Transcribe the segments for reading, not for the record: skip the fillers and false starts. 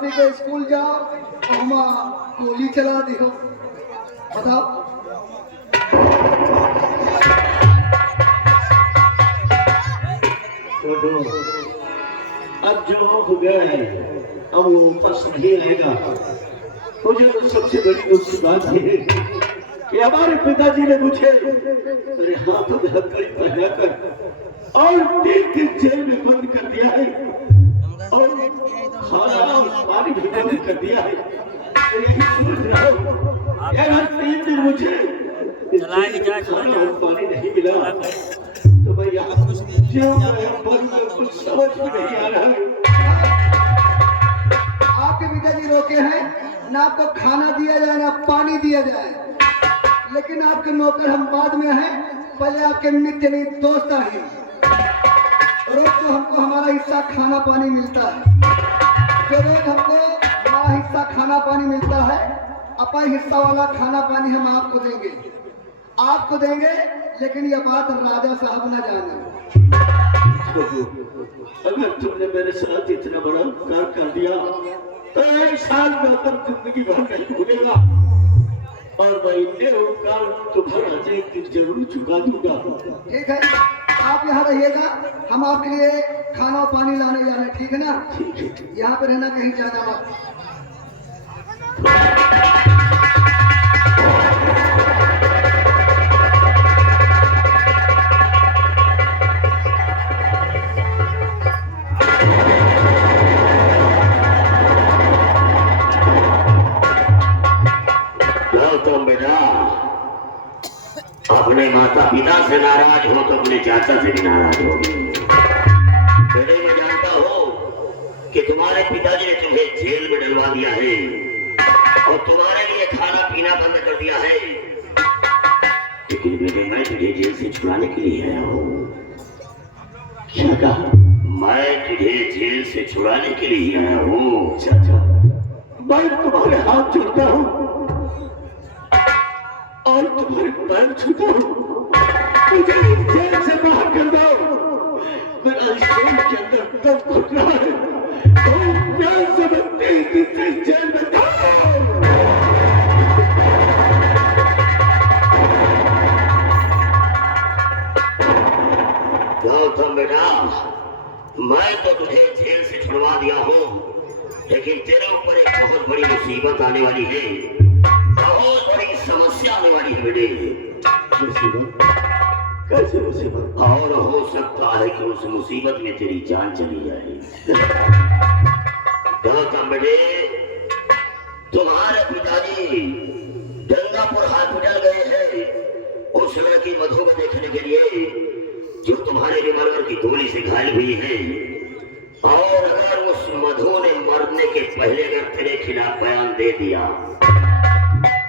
P के school जाओ और हम गोली चला दियो। बताओ अब जो हो गया है अब वो वापस नहीं आएगा। मुझे तो सबसे बड़ी दूसरी बात है कि हमारे पिताजी ने मुझे मेरे हाथों में हथकड़ी पहनाकर और 3 दिन जेल में बंद कर दिया है और खाना और पानी भी बंद कर दिया है। तो यही सोच रहा हूँ अगर 3 दिन मुझे खाना और पानी नहीं मिला तो मैं यहाँ कुछ समझ में नहीं आ रहा है। आपके पिताजी रोके हैं ना आपको खाना दिया जाए ना पानी दिया जाए, लेकिन आपके नौकर हम बाद में हैं, पहले आपके मित्र नहीं दोस्त हैं। रोज तो हमको हमारा हिस्सा खाना पानी मिलता है, जो रोज हमको हमारा हिस्सा खाना पानी मिलता है, अपना हिस्सा वाला खाना पानी हम आपको देंगे, लेकिन ये बात राजा साहब न जाने। अगर तुमने मेरे साथ इतना बड़ा उपकार कर दिया तो 1 साल में अगर जिंदगी भर नहीं भूलेगा और मैं इतने उपकार तुम्हारा एक दिन जरूर चुका दूंगा। ठीक है, आप यहाँ रहिएगा, हम आपके लिए खाना और पानी लाने जा रहे हैं, ठीक है ना? ठीक है, यहाँ पे रहना, कहीं जाना मत। अपने माता पिता से नाराज हो तो अपने चाचा से भी नाराज हो। बेटे मैं जानता हूँ कि तुम्हारे पिताजी ने तुम्हें जेल में डलवा दिया है और तुम्हारे लिए खाना पीना बंद कर दिया है, लेकिन बेटे मैं तुझे जेल से छुड़ाने के लिए आया हूँ। क्या कहा? मैं तुझे जेल से छुड़ाने के लिए आया हूँ। चाचा मैं तुम्हारे हाथ जोड़ता हूँ और तुम्हारे पैर छूता हूँ, मुझे इस जेल से बाहर कर दो। मेरा इस जेल के अंदर दम घुट रहा है, तो प्यार से बनते इस जेल में गौतम बेटा, मैं तो तुझे जेल से छुड़वा दिया हूँ, लेकिन तेरे ऊपर एक बहुत बड़ी मुसीबत आने वाली है, बहुत बड़ी समस्या आने वाली है बेटे। मुसीबत? कैसे मुसीबत? और हो सकता है कि उस मुसीबत में तेरी जान चली जाए। गौतम बेटे, तुम्हारे पिताजी गंगापुर हॉस्पिटल गए हैं उस लड़की मधु को देखने के लिए जो तुम्हारे रिवॉल्वर की गोली से घायल हुई है, और अगर उस मधु ने मरने के पहले अगर तेरे खिलाफ बयान दे दिया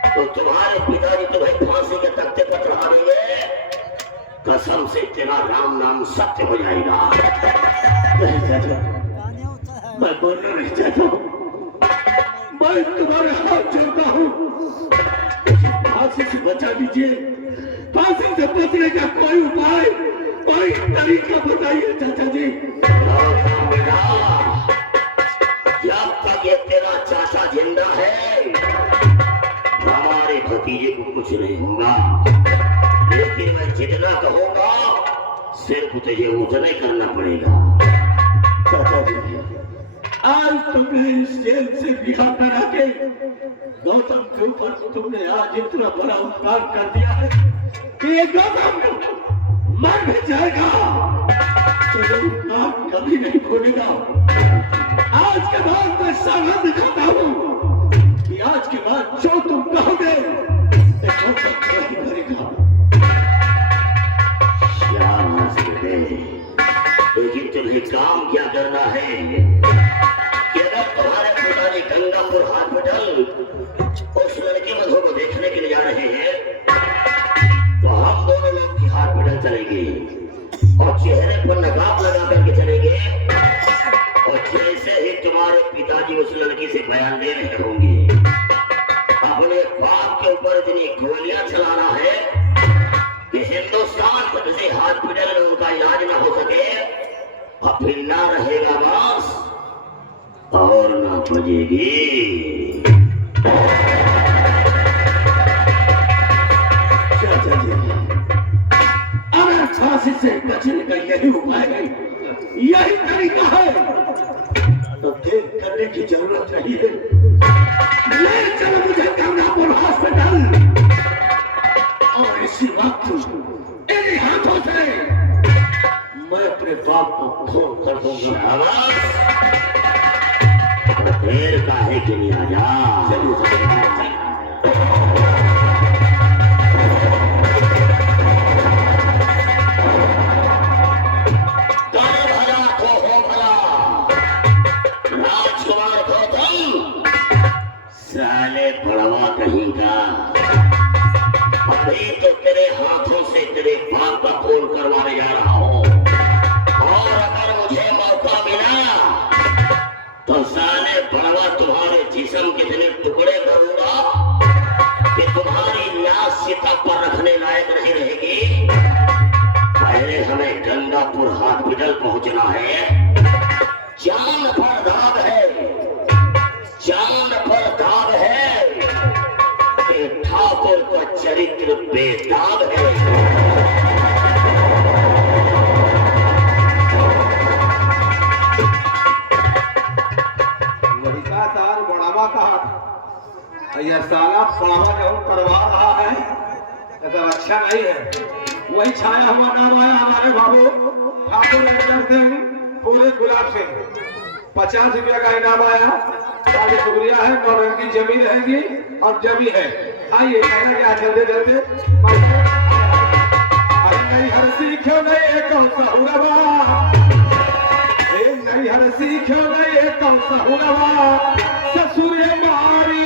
तो तुम्हारे पिताजी तुम्हें फांसी के तख्ते पर चढ़ा देंगे। कसम से तेरा राम नाम सत्य हो जाएगा। नहीं चाचा, मैं बोलना नहीं चाहता हूँ, मैं तुम्हारे हाथ जोड़ता हूँ, फांसी से बचा दीजिए। फांसी से बचने का कोई उपाय, कोई तरीका बताइए चाचा जी। जब तक ये तेरा चाचा जिंदा है हमारे भतीजे को कुछ नहीं होगा, लेकिन मैं जितना कहूंगा सिर्फ तुझे उतना ही करना पड़ेगा। चाचा जी, आज तुमने इस जेल से रिहा करा के गौतम के ऊपर तुमने आज इतना बड़ा उपकार कर दिया है कि ये गौतम मर भी जाएगा तो ये उपकार कभी नहीं भूलेगा। आज के बाद मैं सागर दिखाता हूँ कि आज के बाद जो तुम कहोगे गौतम नहीं करेगा। शाबाश बेटे, लेकिन तुम्हें काम क्या करना है कि अगर तुम्हारे पिताजी गंगापुर हॉस्पिटल उस लड़की मधु को देखने के लिए जा रहे हैं तो हम दोनों लोग की हॉस्पिटल चलेंगे और चेहरे पर नकाब लगा करके चलेंगे, और जैसे ही तुम्हारे पिताजी उस लड़की से बयान दे रहे होंगे अपने बाप के ऊपर इतनी गोलियां चलाना है कि हिंदुस्तान के किसी हॉस्पिटल में उनका इलाज ना हो सके और फिर ना रहेगा बस और ना बजेगी। चाचा जी, अगर फांसी से बचने का यही उपाय है, यही तरीका है, तो देर करने की जरूरत नहीं है। ले चलो मुझे गंगापुर हॉस्पिटल, और इसी वक्त इन्हीं हाथों से मैं अपने बाप को खून कर दूंगा। शाबाश। तो देर काहे के लिए आजा। राजकुमार गौतम, साले बड़वा कहीं का, अभी तो तेरे हाथों से तेरे बाप का खून करवाने जा रहा हूं, और अगर मुझे मौका मिला तो साले बड़वा तुम्हारे जिस्म के इतने टुकड़े करूंगा कि तुम्हारी लाश सीता पर रखने लायक नहीं रहेगी। पहले हमें गंगापुर हॉस्पिटल पहुंचना है। जान पर दाग है, जान पर दाग है कि ठाकुर का चरित्र बेदाग है। लड़का साल बढ़ावा कहा, यह साला बढ़ावा जो करवा रहा है ऐसा अच्छा नहीं है। वही छाया हुआ नाम आया हमारे बाबू ठाकुर सिंह पूरे गुलाब सिंह, 50 रुपया का इनाम आया। आज शुक्रिया है, 9 रंग की जमीन रहेगी और जमी है। आइए कहना क्या चलते चलते नहीं हर सीखो नहीं कौन सा हुरवा, नहीं हर सीखो नहीं कौन सा हुरवा, ससुर मारी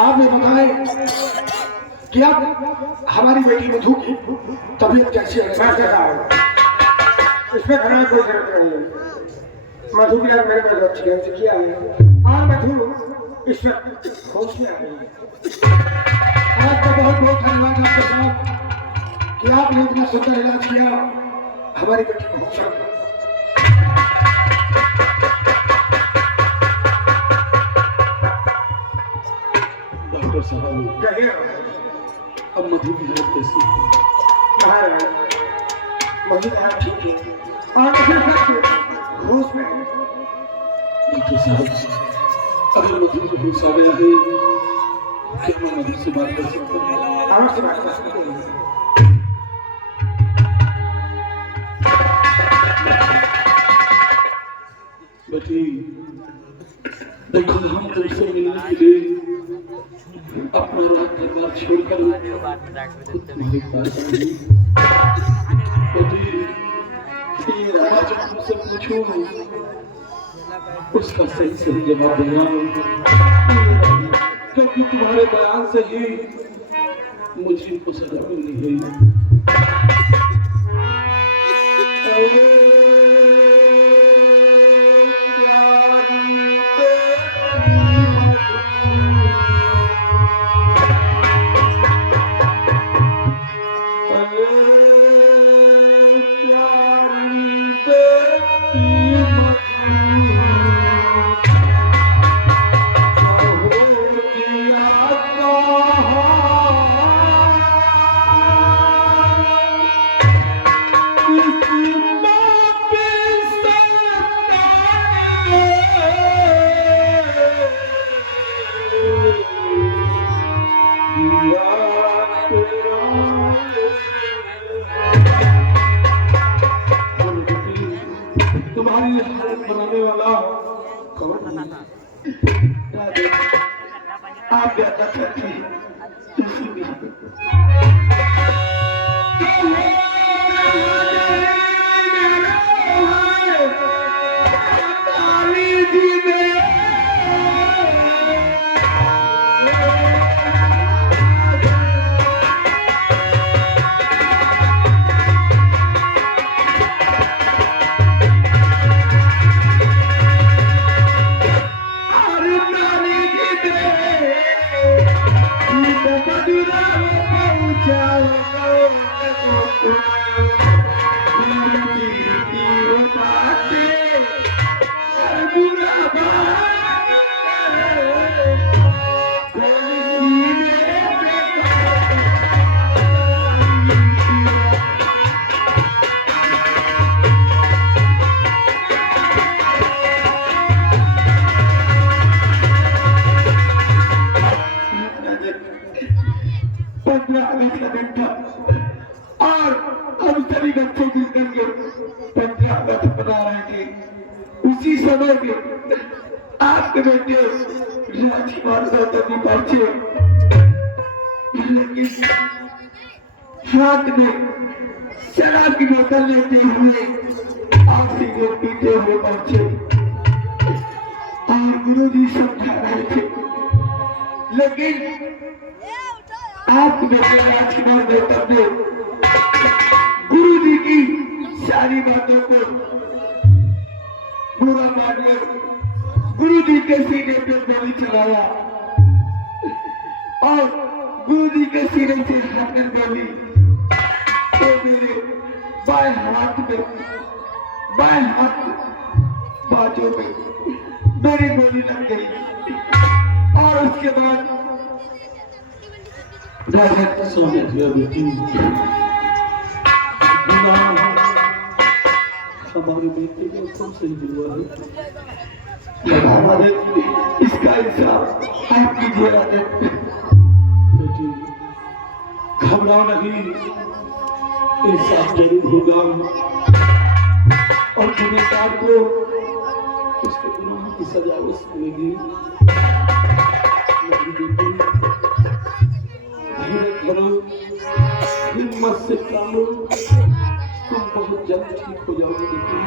आप ये बताएं कि आप हमारी बेटी मधु की तबीयत कैसी है? इसमें घबराने कोई जरूरत नहीं है। मधु की यार मेरे पास अच्छी है, किया है और मधु इस वक्त होश में आ गई है। आपका बहुत बहुत धन्यवाद आपके साथ कि आपने इतना सुंदर इलाज किया हमारी बेटी को होश आ गई। डॉक्टर साहब, कहिए अब मधु की हालत कैसी है? महाराज मधु का हाथ ठीक है और फिर होश में है। डॉक्टर साहब, अगर मधु को होश आ गया है, क्या मैं मधु से बात कर सकता हूँ? आराम से बात कर सकते हैं। बेटी, देखो हम तुमसे मिलने के लिए अपना रात परिवार छोड़कर खुद तुम्हारे पास आए। बेटी, ये राज जो तुमसे पूछूं उसका सही सही जवाब देना, क्योंकि तुम्हारे बयान से ही मुझे को सजा मिली है। बताती और हम सभी बच्चे मिलकर के 15 अगस्त मना रहे थे। उसी समय में आपके बेटे राजकुमार गौतम भी पहुंचे, लेकिन हाथ में शराब की बोतल लेते हुए आप सिगरेट पीते हुए पहुंचे और गुरुजी समझा रहे थे, लेकिन आप बेटे राजकुमार गौतम ने गुरु जी की सारी बातों को बुरा मानकर गुरु जी के सीने पे गोली चलाया और गुरु जी के सीने से हटकर गोली तो मेरे बाएं हाथ बाजू में मेरी गोली लग गई और उसके बाद सोने बेटी हमारे बेटे को कौन सही हुआ है, इसका इंसाफ आप कीजिए राजन। बेटी घबराओ नहीं, इंसाफ जरूर होगा और गुनहगार को उसके गुनाह की सजा उसको मिलेगी। धीरज धरो, हिम्मत से काम लो, तुम बहुत जल्द ठीक हो जाओगे बेटी।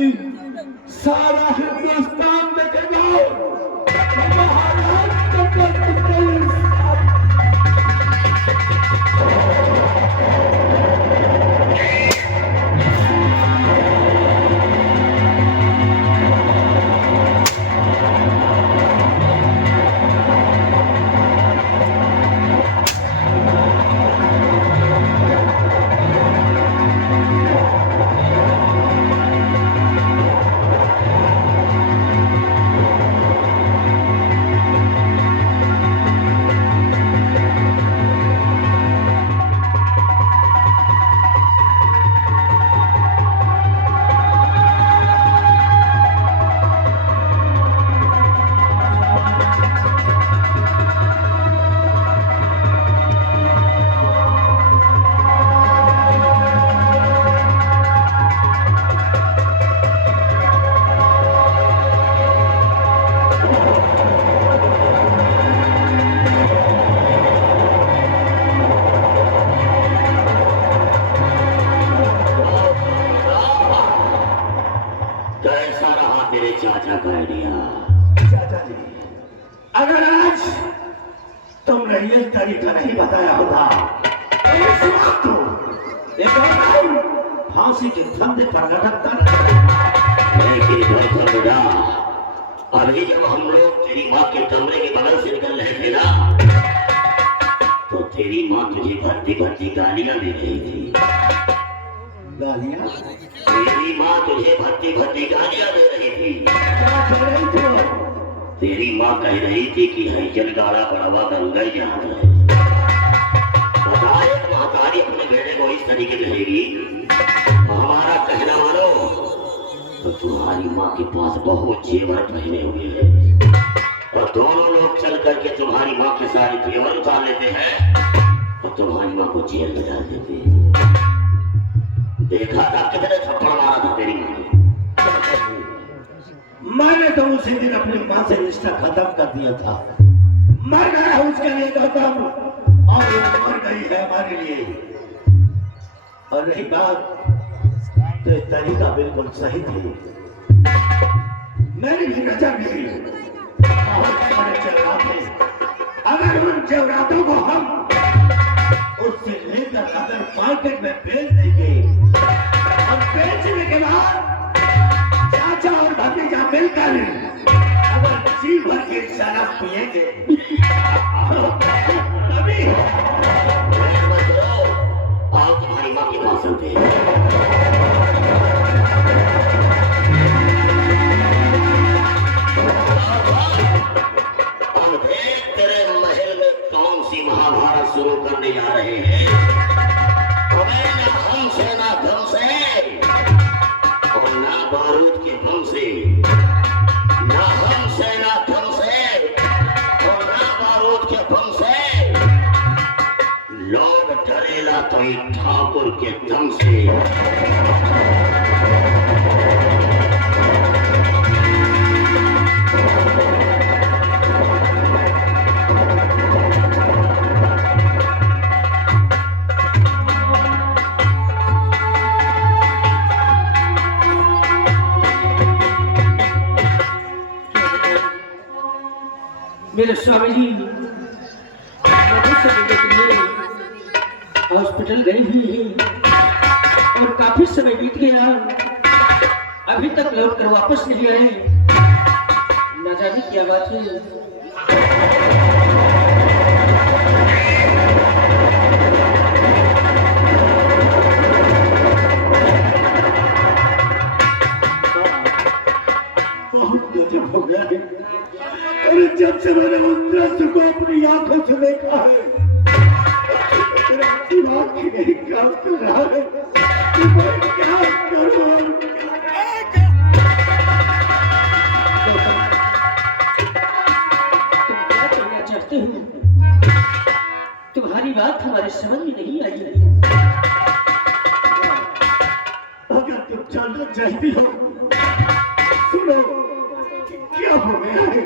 नहीं, सारा हिंदुस्तान देखेगा महाराज कैसा रहा तेरे चाचा का आइडिया? चाचा जी, अगर आज तुमने ये तरीका नहीं बताया होता तो इस वक्त एक और फांसी के फंदे पर लटकता लेकिन बेटा, अभी जब हम लोग तेरी माँ के कमरे के बगल से निकल रहे थे ना, तो तेरी माँ तुझे भर्ती भर्ती गालियां दे रही थी। गालियां? तेरी माँ तुझे भर्ती भर्ती गालियां दे रही थी। क्या कह रही थी? तेरी माँ कह रही थी कि हैजल गाड़ा बढ़ावा गंगा जाता है। बताए महतारी अपने बेटे को इस तरीके कहेगी, हमारा कहना मानो तो तुम्हारी माँ के पास बहुत जेवर पहने हुए हैं और दोनों लोग चल करके तुम्हारी माँ के सारे जेवर उतार लेते हैं और तुम्हारी माँ को जेल में डाल देते हैं। देखा था कितने थप्पड़ मारा था तेरी माँ ने। मैंने तो उसी दिन अपनी माँ से रिश्ता खत्म कर दिया था। मर गया उसके लिए गौतम, और वो मर गई है हमारे लिए। और रही बात, तो ये तरीका बिल्कुल सही थी। मैंने भी नजर दी बहुत सारे जवराते, अगर उन जवरातों को हम उससे लेकर अगर मार्केट में बेच देंगे और बेचने के बाद चाचा और भतीजा मिलकर अगर जी भर के शराब पिएंगे तभी आओ तुम्हारी माँ के पास चलते हैं। अब देख तेरे महल में कौन सी महाभारत शुरू करने जा रहे हैं। तुम्हें ना हम से ना धम से और ना बारूद के बम से, ना हम से ना धम से और ना बारूद के बम से। लोग डरेला तो एक ठाकुर के दम से। मेरे स्वामी जी हॉस्पिटल गई हुई है और काफी समय बीत गया, अभी तक लौट कर वापस नहीं आए। न जाने क्या बात है। बहुत गजब हो गया है। अरे जब से मैंने उस दृश्य को अपनी आंखों से देखा है, मेरा दिमाग ही नहीं काम कर रहा है कि मैं क्या करूं और तुम क्या कहना चाहते हो? तुम्हारी बात हमारे समझ में नहीं आई। अगर तुम जानना चाहती हो, सुनो कि क्या हो गया है।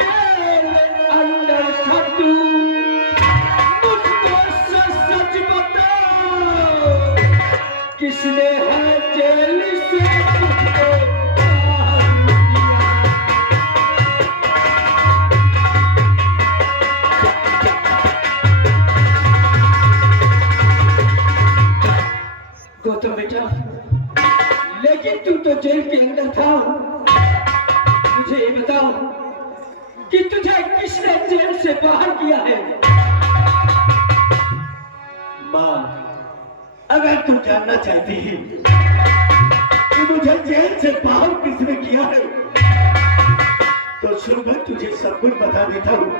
तेरे अंदर था तू, मुझको सच बता, किसने है जेल से तुझको बाहर किया? गौतम बेटा, लेकिन तू तो जेल के अंदर था। मुझे ये बताओ कि तुझे किसने जेल से बाहर किया है? माँ, अगर तू जानना चाहती है कि मुझे जेल से बाहर किसने किया है, तो सुन मैं तुझे सब कुछ बता देता हूँ।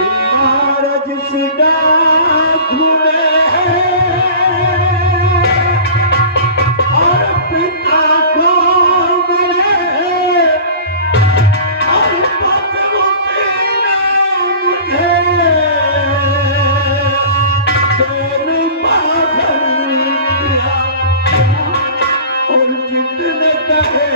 महाराज सीधा घूमे और पिता को मरे और पशु पीना मुझे तेरे बाधन किया और जितने कहे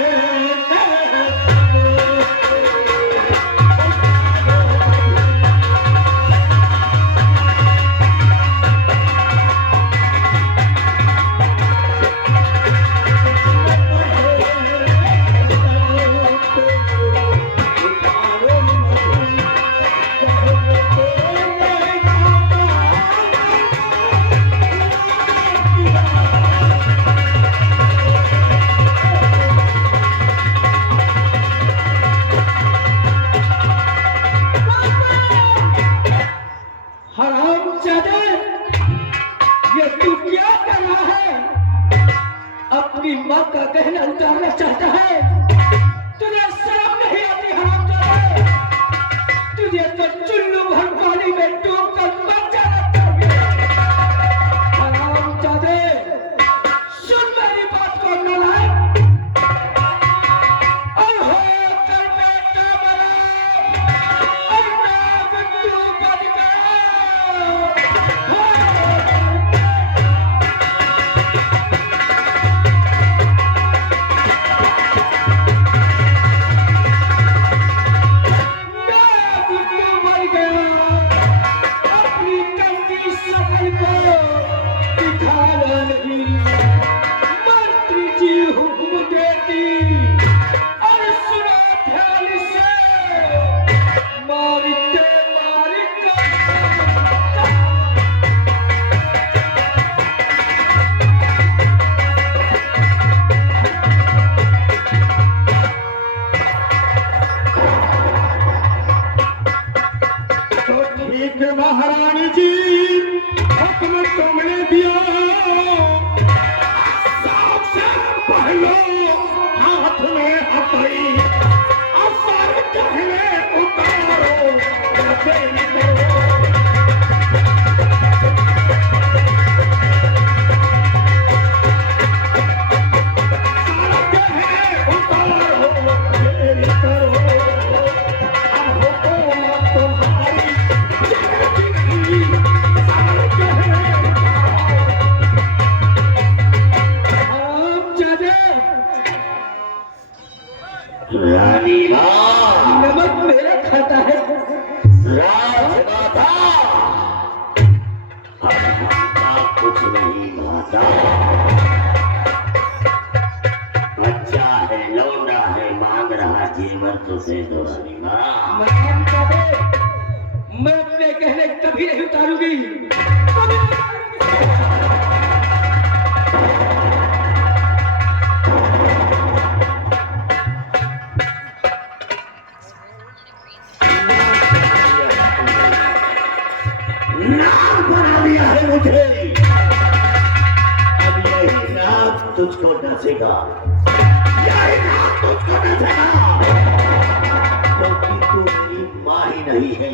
हरामजादे, ये तू क्या कर रहा है? अपनी माँ का गहना उतारना चाहता है? तुझे शर्म नहीं आती हरामजादे? तुझे तो चुल्लू भर पानी में डूबकर मर जाना चाहिए। हरामजादे, सुन मेरी बात को नालायक। और हो कर बेटा बड़ा और नाम तू बन गया। महारानी जी, हुक्म तुमने दिया, सबसे पहले हाथ में हथौड़ी और सारे गहने उतारो, रानी माँ, नमक मेरा खाता है। राजमाता, कुछ नहीं माता। बच्चा है, लौंडा है, मांग रहा जेवर तो दे दो रानी माँ। मैं अपने गहने कभी नहीं उतारूंगी। नाम बना दिया है मुझे, अब यही नाम तुझको डसेगा, यही नाम तुझको डसेगा, क्योंकि तू मेरी माँ ही नहीं है,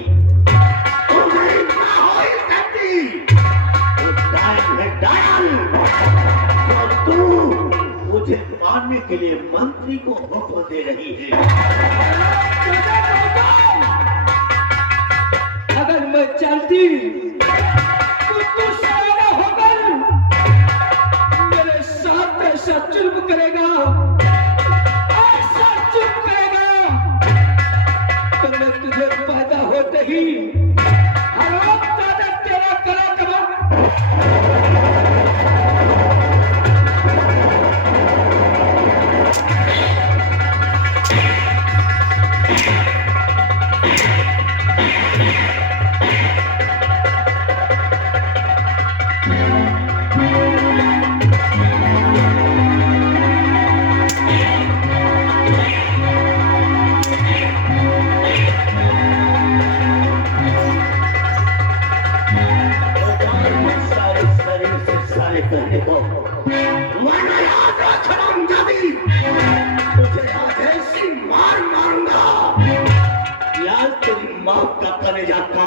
तू मेरी माँ हो ही सकती, तू डायल है डायल, तो तू मुझे मारने के लिए मंत्री को हुक्म दे रही है। अगर मैं चलती तो सारा होकर मेरे साथ ऐसा जुल्म करेगा, ऐसा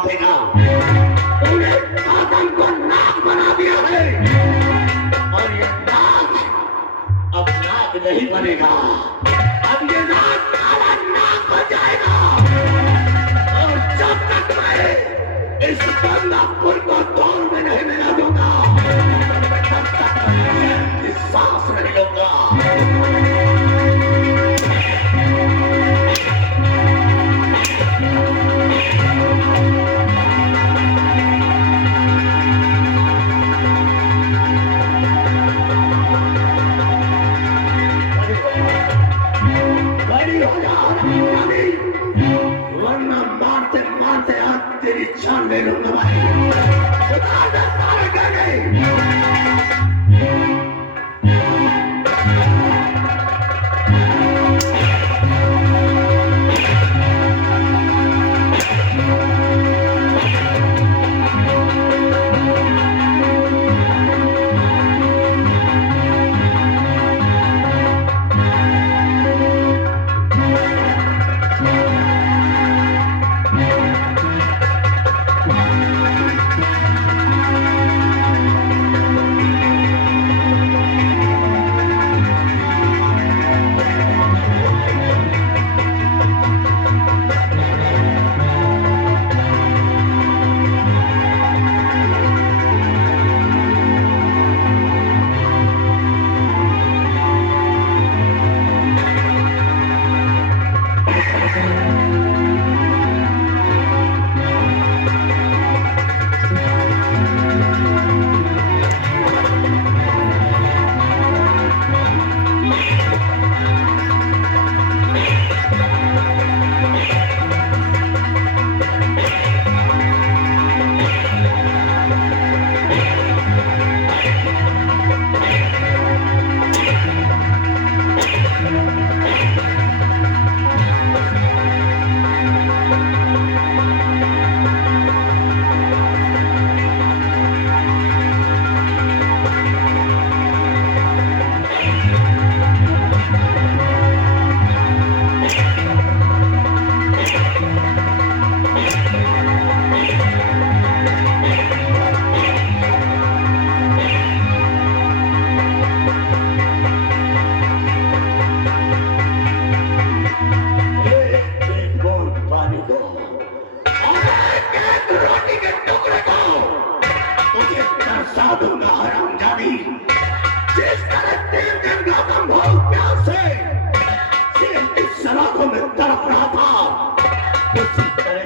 देगा। उन्हें साधन को नाक बना दिया है और ये नाक अब नाक नहीं बनेगा। अब ये नाक काला नाक हो जाएगा। और जब तक मैं इस गंगापुर को तोड़ में नहीं मिला दूंगा तब तक मैं इस सांस नहीं लूंगा। वरना मारते मारते आज तेरी जान ले लूंगा भाई।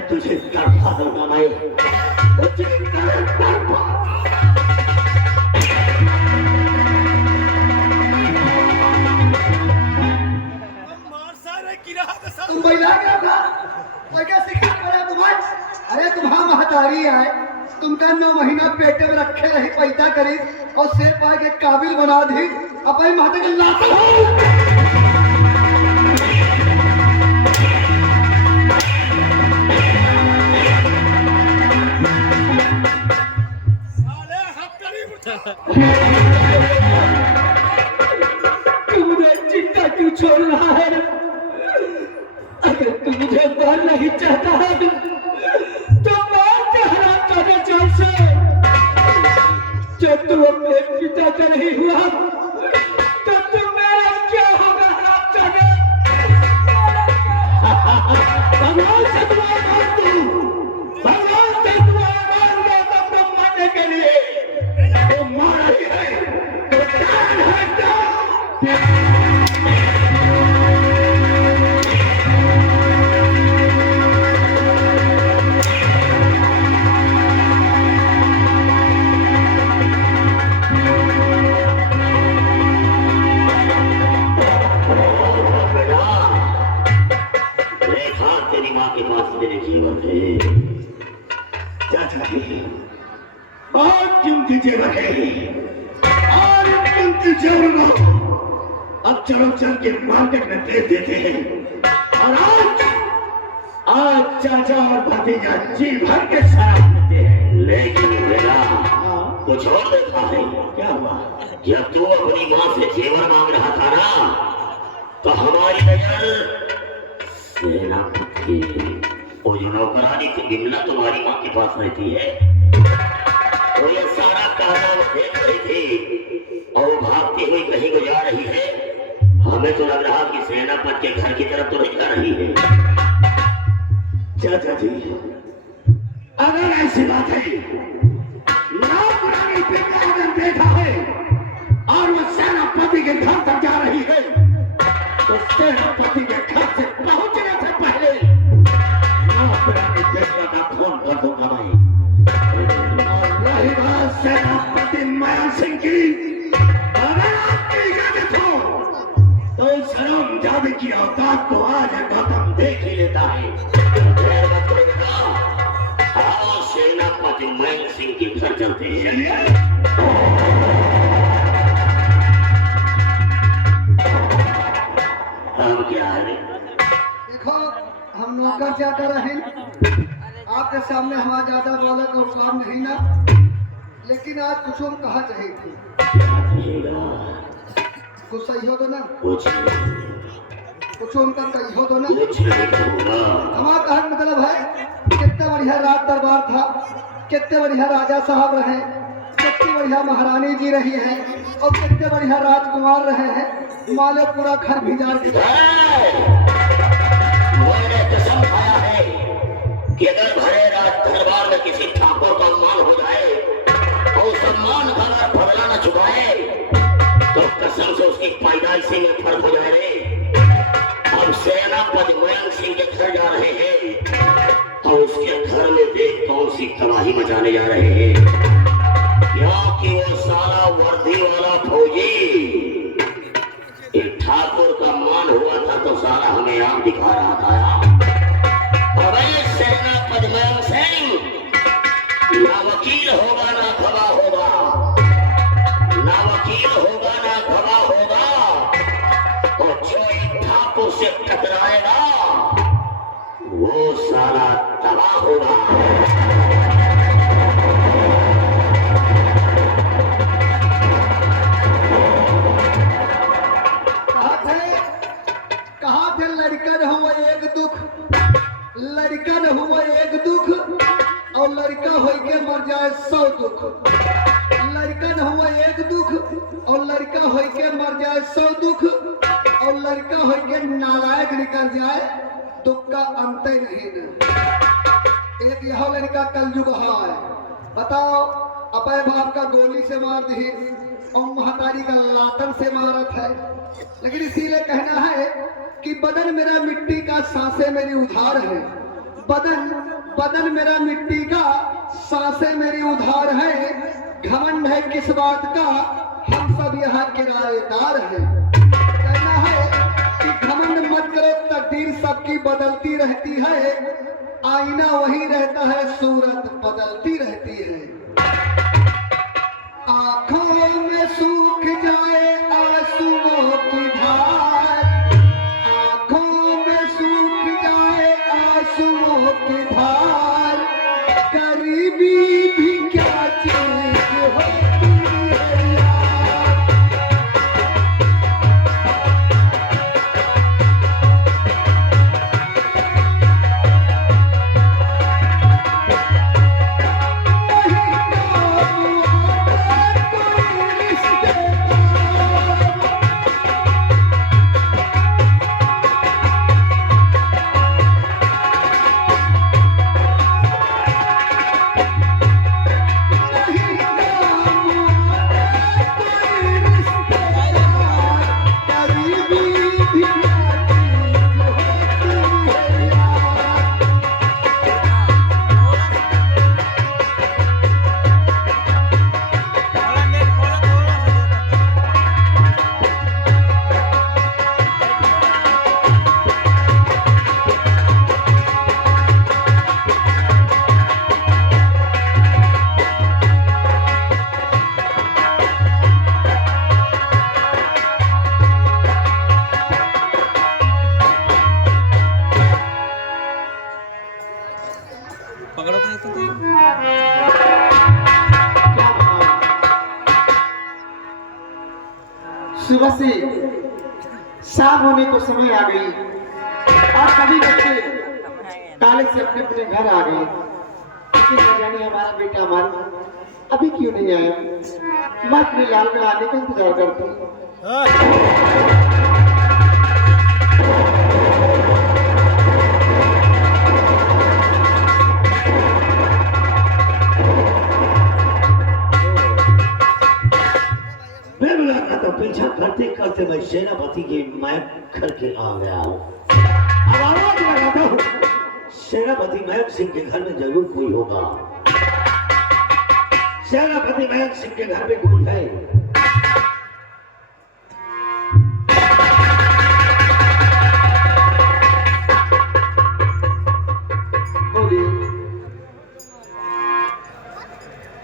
तुझे तड़पा दूंगा मैं, तुझे तड़पा। तुम बैला क्या था? और क्या सिखा पड़ा तुम्हें? अरे तुम्हारा महतारी है, तुमका 9 महीना पेटे में रखे रही, पैदा करी और से पा के काबिल बना दी। अपनी महता के लाता हो। तू मुझे चिंता क्यों छोड़ रहा है? अगर तू मुझे मार नहीं चाहता है तो मार के हराम जाने जान से। जब तू अपने पिता का नहीं हुआ तो तू मेरा क्या होगा हराम जाने? भगवान से दुआ मार तू, भगवान से दुआ मार लो तो मारने के लिए वो मारा ही है तो जान है क्या? बहुत कीमती जेवर है और कीमती जेवर को अब चलो चल के मार्केट में दे देते हैं। और आज चाचा और भतीजा जी भर के शराब पीते हैं। लेकिन बेटा कुछ और देखा है। क्या हुआ? जब तू अपनी माँ से जेवर मांग रहा था ना तो हमारी नजर सेनापति वो जो नौकरानी थी विमला तुम्हारी माँ के पास रहती है। तो ये सारा कहना वो देख रही थी और वो भागती हुई कहीं को जा रही है। हमें तो लग रहा कि सेनापति के घर की तरफ तो नहीं जा रही है। चाचा जी, अगर ऐसी बात है, नौकरानी बिमला अगर देखा है और वो सेनापति के घर तक जा रही है, तो सेनापति के घर से पहुंचने से पहले नौकरानी बिमला का खून कर दूंगा भाई। और रही बात सेनापति माया सिंह की, अगर आपकी इजाजत हो तो शर्म जादे की औकात तो आज गौतम देख ही लेता है। सेनापति मान सिंह के घर चलते हैं। हम क्या है? देखो, हम नौकर क्या कर रहे हैं, आपके सामने हमारा ज्यादा बोले का काम नहीं ना, लेकिन आज कुछ हम कहा चाहिए थी। कुछ सही हो तो ना, कुछ उनका सही हो तो ना। हमारा कहने मतलब है, कितना बढ़िया राज दरबार था, कितने बढ़िया राजा साहब रहे, कितनी बढ़िया महारानी जी रही है और कितने बढ़िया राजकुमार रहे हैं। माले पूरा घर भिजा के मैंने कसम खाया है कि अगर भरे राज दरबार में किसी ठाकुर का अपमान हो जाए और सम्मान का अगर बदला न चुकाए तो कसम से उसकी पैदाइशी में फर्क हो जाए रे। हम सेनापति मयंक सिंह के घर जा रहे हैं और उसके घर में देख कौन सी तबाही मचाने जा रहे हैं। क्योंकि वो सारा वर्दी वाला फौजी एक ठाकुर का मान हुआ था तो सारा हमें आम दिखा रहा था। अबे सेनापति मयंक सिंह ना वकील होगा ना गवाह होगा, ना वकील होगा ना गवाह होगा, और जो एक ठाकुर से टकराएगा वो सारा तबाह होगा। कहा थे लड़का न हुआ एक दुख, लड़का न हुआ एक दुख और लड़का हो के मर जाए 100 दुख। लड़का न हुआ एक दुख और लड़का हो के मर जाए 100 दुख और लड़का हो के नालायक निकल जाए, दुख का अंत ही नहीं न। एक यह लड़का कलयुग है, बताओ अपने बाप का गोली से मार दी और महतारी का लातन से मारत है। लेकिन इसीलिए कहना है कि बदन मेरा मिट्टी का, सांसें मेरी उधार है। बदन मेरा मिट्टी का, सांसें मेरी उधार है। घमंड है किस बात का, हम सब यहाँ किराएदार हैं। कहना है कि घमंड मत करो, तकदीर सबकी बदलती रहती है, आईना वही रहता है, सूरत बदलती रहती है। आंखों में सूख जाए आंसुओं की धार, आंखों में सूख जाए आंसुओं की धार, गरीबी भी क्या चीज होती है यार। सुबह से शाम होने को समय आ गई और सभी बच्चे कॉलेज से अपने अपने घर आ गए, लेकिन न जाने हमारा बेटा हमारा अभी क्यों नहीं आया। मैं अपने लाल में आने का इंतजार करता हूँ। तो पीछा करते करते मैं सेनापति के महल घर के आ गया हूँ। अब आवाज लगाता हूँ, सेनापति महल सिंह के घर में जरूर कोई होगा। सेनापति महल सिंह के घर में कोई है।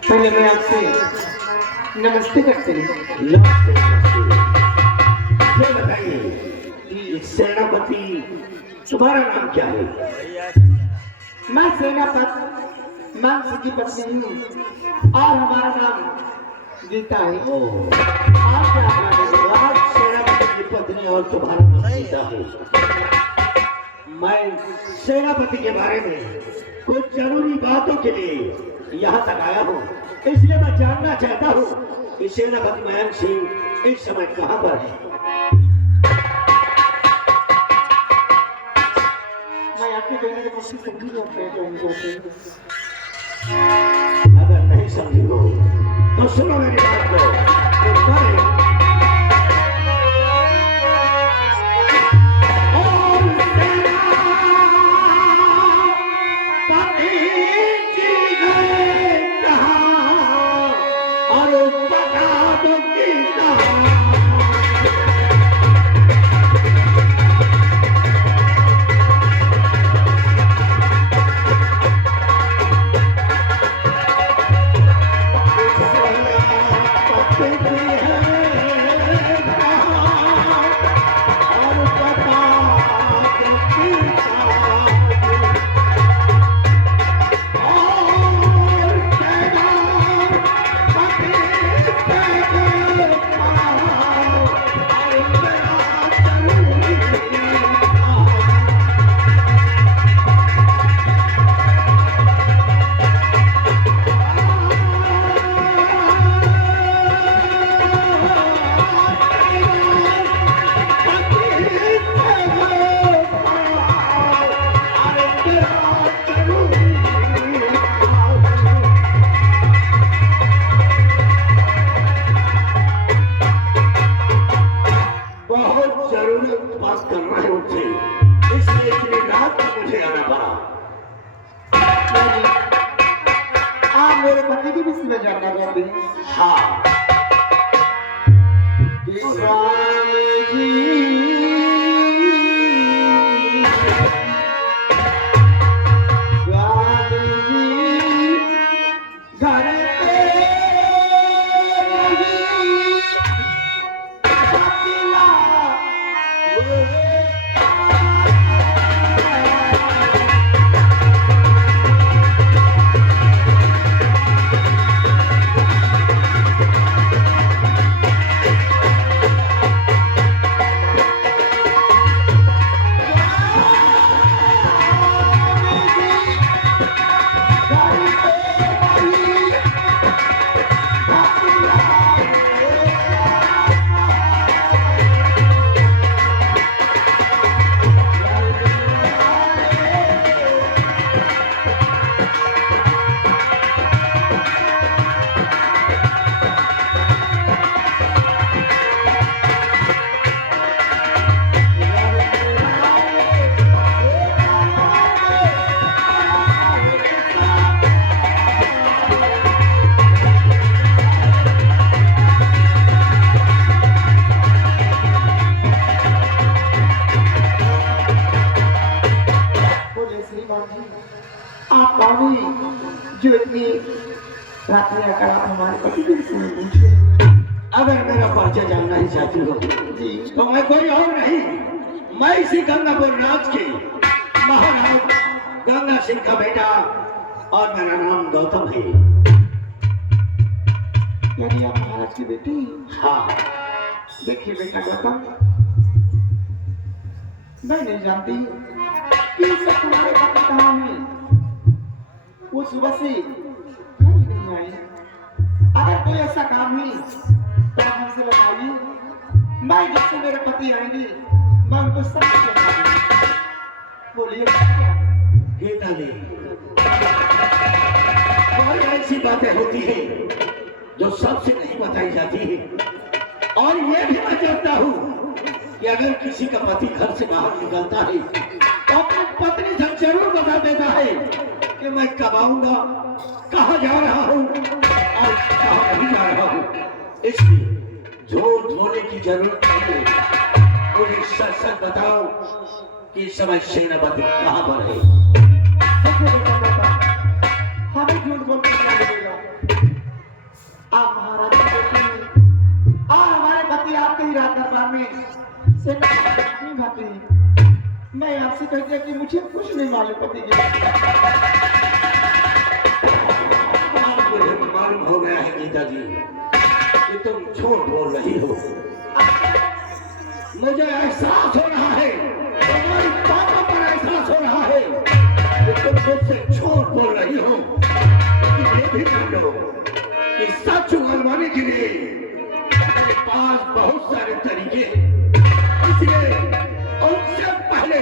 पहले मैं आपसे नमस्ते करते हैं। नमस्ते नमस्ते। ये बताइए कि सेनापति तुम्हारा नाम क्या है? मैं सेनापति मानसी की पत्नी हूँ और हमारा नाम गीता है। आप क्या आप सेनापति की पत्नी और तुम्हारा नाम गीता है। मैं सेनापति के बारे में कुछ जरूरी बातों के लिए यहाँ तक आया हूँ, इसलिए मैं जानना चाहता हूँ कि सेनापति मयंक सिंह इस समय कहाँ पर है? मैं आपके कहने के मुझसे समझी नहीं। अगर नहीं समझी हो तो सुनो मेरी बात को। आप कौन जो इतनी रात में आकर आप हमारे पति के विषय में पूछे? अगर मेरा परिचय जानना ही चाहती हो तो मैं कोई और नहीं, मैं इसी गंगापुर राज के महाराज गंगा सिंह का बेटा और मेरा नाम गौतम है। यानी आप महाराज की बेटी? हाँ। देखिए बेटा गौतम, मैं नहीं जानती कि सब तुम्हारे पति कहाँ सुबह से घर ही नहीं आए। अगर कोई ऐसा काम है तो आप हमसे बताइए, मैं जब से मेरे पति आएंगे मैं उनको सब कुछ बता दूंगी। बोलिए गीता ने बहुत ऐसी बातें होती है जो सबसे नहीं बताई जाती है। और ये भी मैं जानता हूँ कि अगर किसी का पति घर से बाहर निकलता है तो अपनी पत्नी से जरूर बता देता है कि मैं कब आऊंगा, कहाँ जा रहा हूँ और कहाँ नहीं जा रहा हूँ। इसलिए झूठ बोलने की जरूरत नहीं है। मुझे सच सच बताओ कि इस समय सेनापति कहाँ पर है। देखिए बेटा, हमें झूठ बोलने का लगेगा। आप महाराज की बेटी हैं और हमारे पति आपके ही राज दरबार में सेनापति भाते हैं। मैं आपसे कहती हूँ कि मुझे कुछ नहीं मालूम पति की बात। मुझे मालूम हो गया है गीता जी कि तुम झूठ बोल रही हो। मुझे एहसास हो रहा है, तुम्हारी बातों पर एहसास हो रहा है कि तुम मुझसे झूठ बोल रही हो। लेकिन ये भी जान लो कि सच उगलवाने के लिए मेरे पास बहुत सारे तरीके हैं। इसलिए उनसे पहले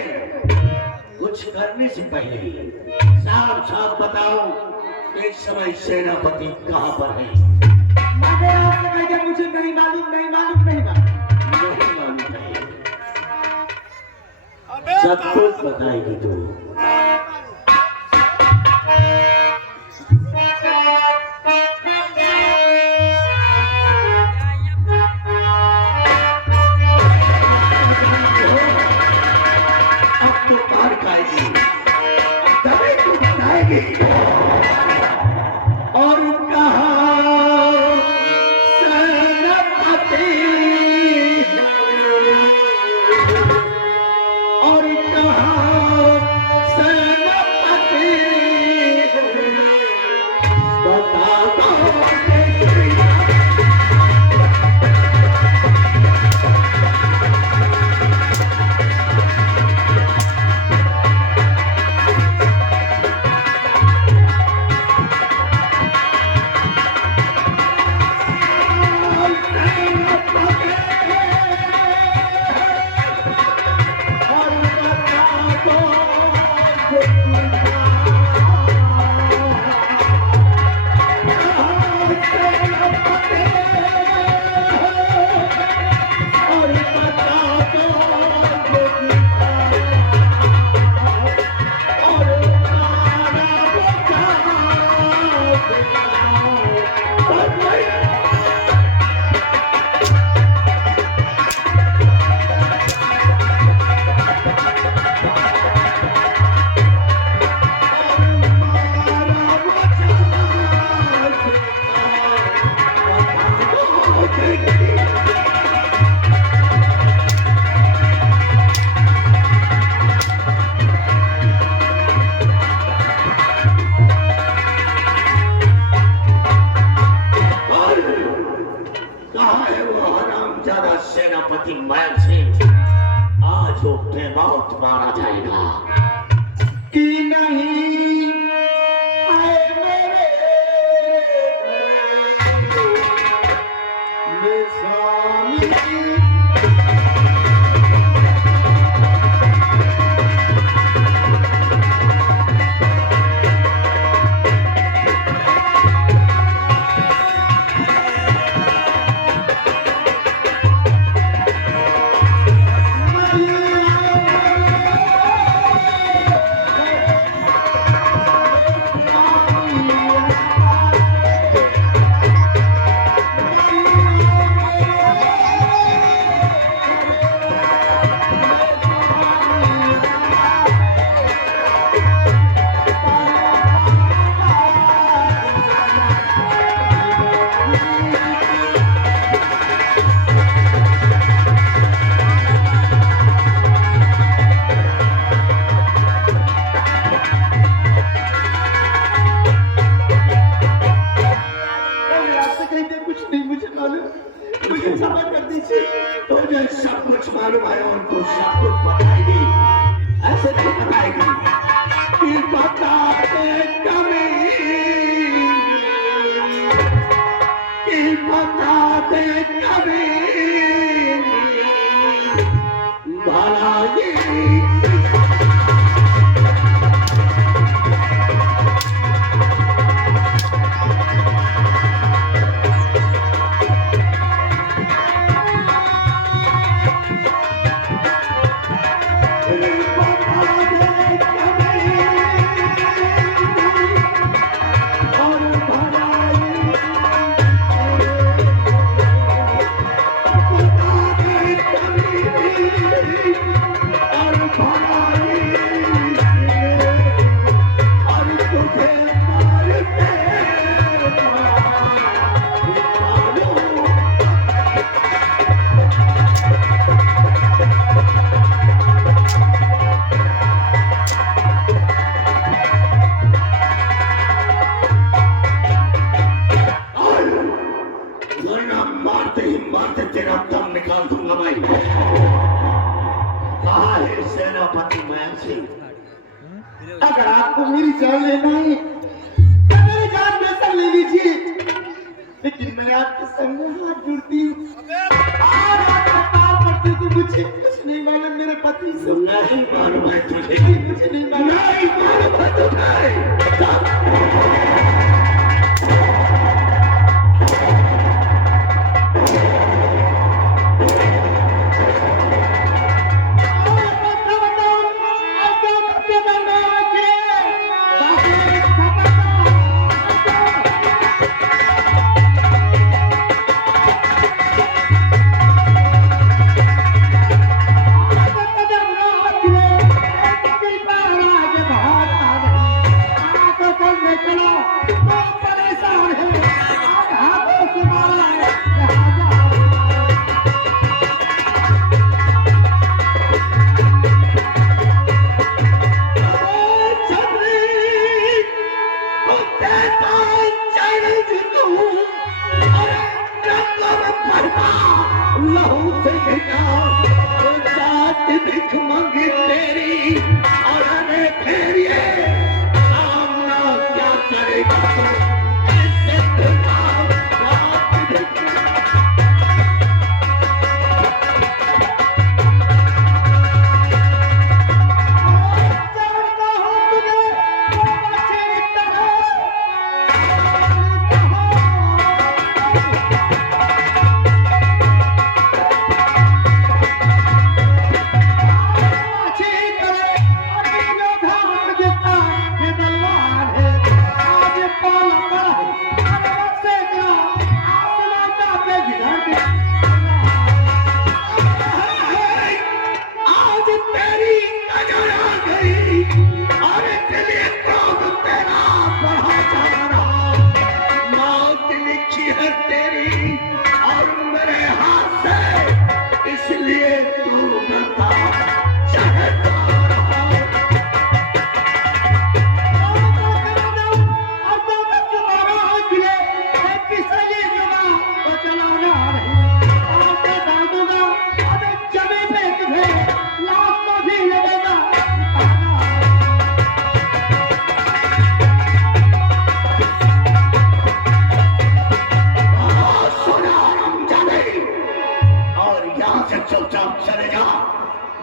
कुछ करने से पहले साफ साफ बताओ इस समय सेनापति कहाँ पर है। मैंने आपसे कहा कि मुझे नहीं मालूम, नहीं मालूम, नहीं मालूम। नहीं मालूम है, सब कुछ बताएगी तू। अब तो कार खाएगी, तभी तू बताएगी। और कहा सेनापति और कहा सेनापति बता दो। सेनापति मैल सिंह आज वो बेमौत मारा जाएगा कि नहीं आए मेरे स्वामी। तुझे सब कुछ मालूम है और तू सब कुछ बताएगी। ऐसे नहीं बताएगी कि बता दे कभी यहाँ से। अगर आपको मेरी जान लेना है तो मेरी जान बेशक ले लीजिए, लेकिन मैं आपके सामने हाथ जोड़ती हूँ, आज आपका पाप पड़ती हूँ कि मुझे कुछ नहीं मालूम मेरे पति से। नहीं मालूम है तुझे? मुझे नहीं मालूम। नहीं मालूम है तुझे?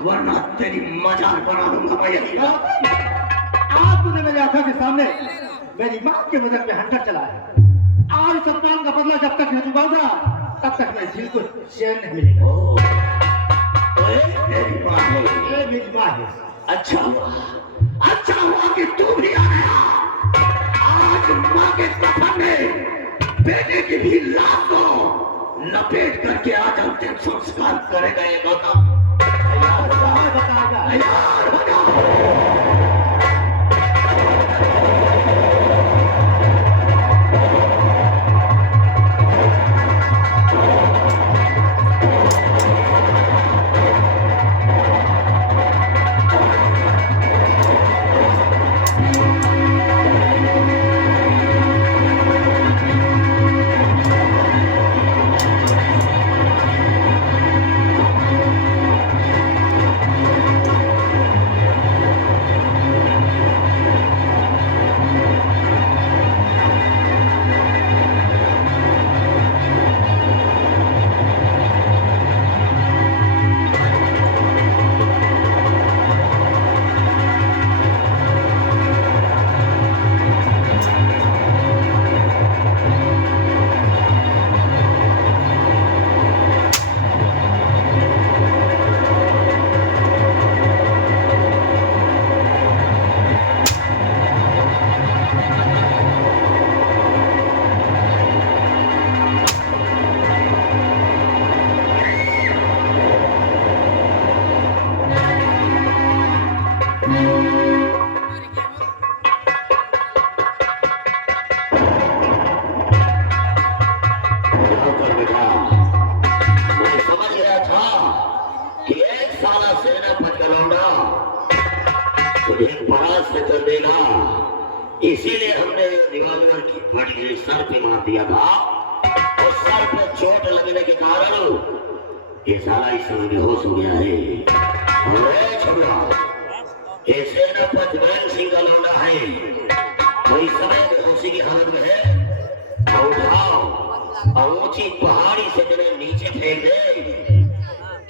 वरना तेरी मजाक बना दूंगा मैं यही। आज तूने मेरी आंखों के सामने मेरी माँ के बदन में हंटर चलाया, आज इस अपमान का बदला जब तक नहीं चुकाऊंगा तब तक मैं दिल को चैन नहीं मिलेगा। तेरी माँ है? ये मेरी माँ है। अच्छा हुआ कि तू भी आया। आज माँ के कफन में बेटे की भी लाश को लपेट करके आज अंतिम संस्कार करेगा ये गौतम। तैयार हो जाओ। इसीलिए हमने रिवॉल्वर की बड़ी सर पे मार दिया था और सर पे चोट लगने के कारण ये साला इस समय बेहोश हो गया है। ये सेनापति वैन सिंह का लौंडा है। कोई समय बेहोशी की हालत में है, और उठाओ और ऊंची पहाड़ी से तेरे नीचे फेंक दे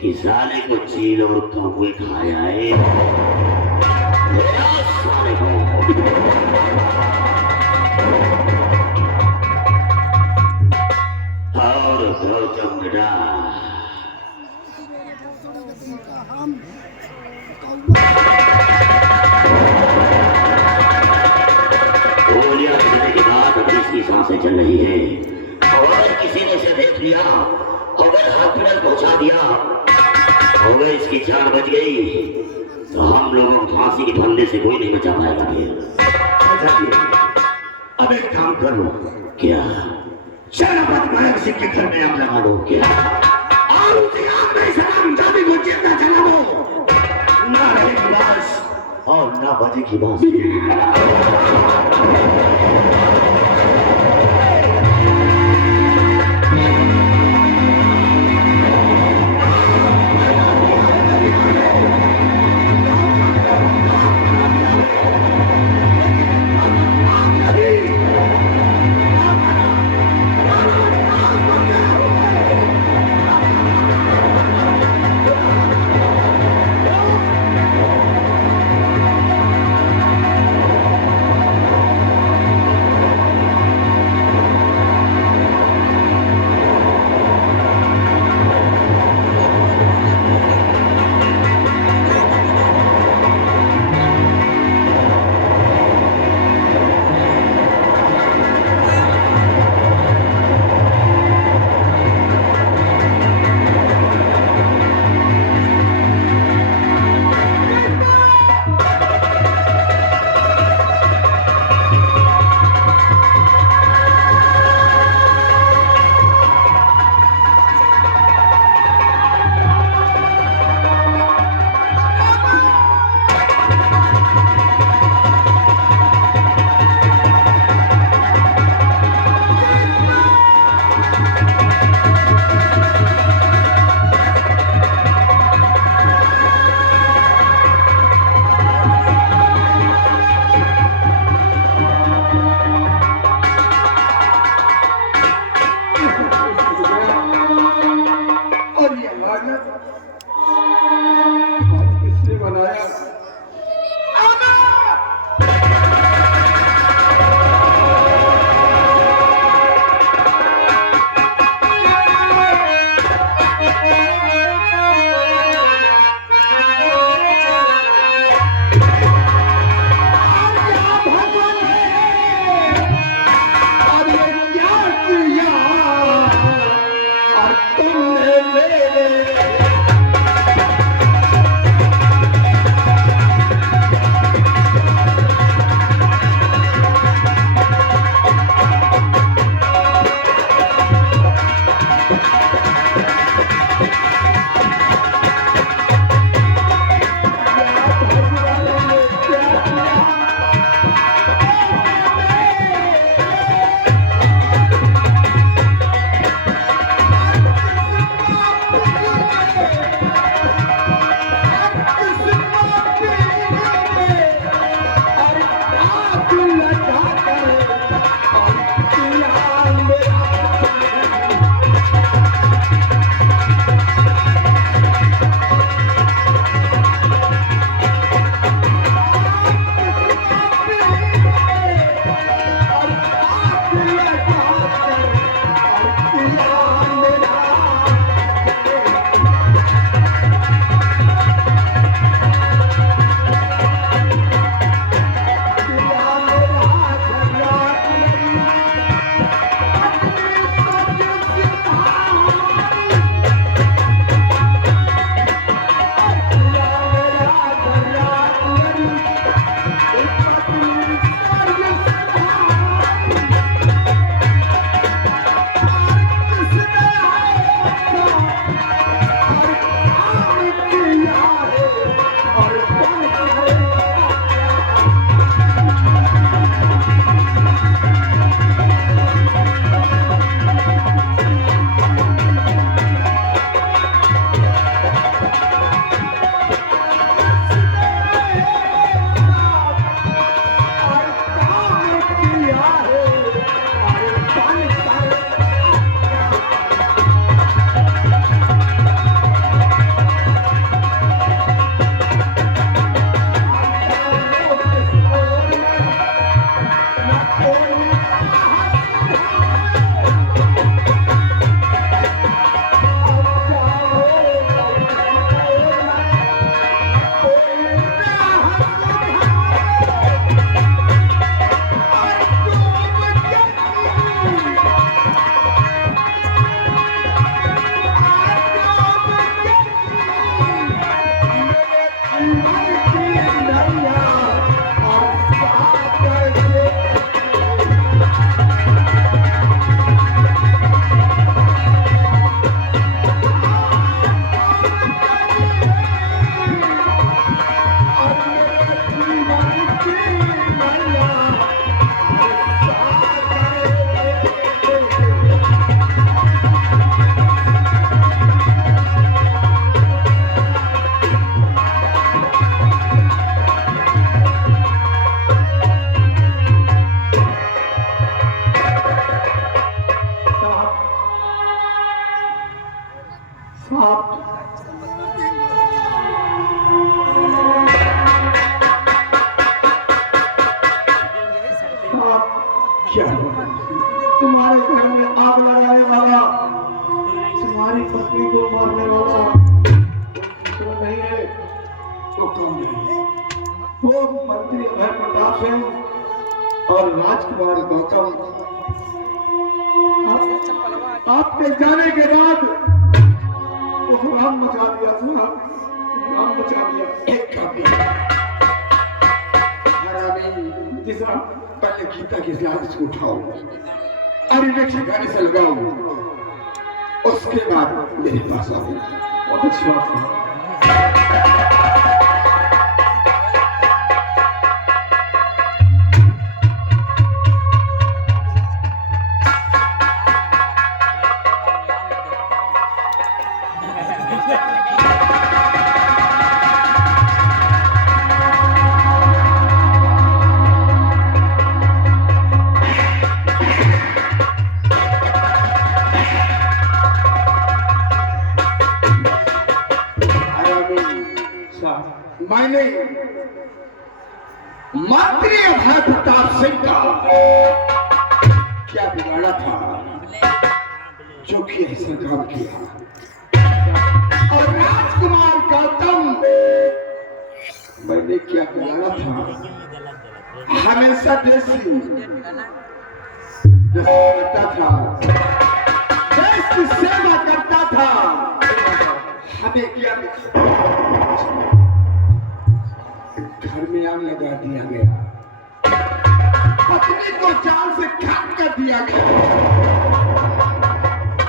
कि साले को चील और कौवे खाया है। मेरा साले को और गौतम बेटा गोलियां चलने के बाद अब इसकी सांसें चल रही है, और किसी ने इसे देख लिया, अगर हॉस्पिटल पहुंचा दिया, अगर इसकी जान बच गई तो हम लोगों को फांसी के फंदे से कोई नहीं बचा पाएगा। फिर अब एक काम कर लो, क्या सेनापति नायक सिंह के घर में आग लगा लो क्या, और उसी आग में सलाम जाने को जिंदा जला दो, ना रहेगी बास और ना बजेगी बास। मारने वाला तो नहीं है तो कौन है? वो मंत्री अभय प्रताप सिंह और राजकुमार गौतम। आपके जाने के बाद वो हराम मचा दिया था, हराम मचा दिया। एक कभी हरामी तीसरा पहले गीता की लाश को उठाओ और इन्हें ठिकाने से लगाओ, उसके बाद मेरे पास आओ। बहुत अच्छी बात है। मैंने मंत्री अभय प्रताप सिंह का क्या बिगाड़ा था जो कि ऐसा काम किया, और राजकुमार गौतम मैंने क्या बिगाड़ा था। हमेशा देसी करता था, देश की सेवा करता था। हमें क्या घर में आग लगा दिया गया, पत्नी को जान से खाक कर दिया गया,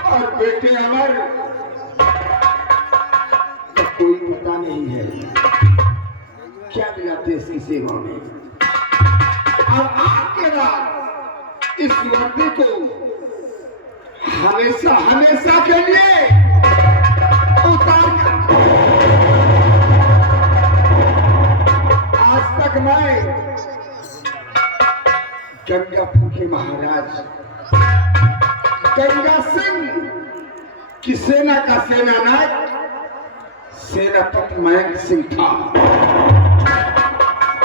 और बेटे अमर तो कोई पता नहीं है क्या मिला देश की सेवा में। और आपके बाद इस वर्दी को हमेशा हमेशा के लिए उतार कर मैं गंगापुर के महाराज गंगा सिंह की सेना का सेनानायक सेनापति मयंक सिंह था,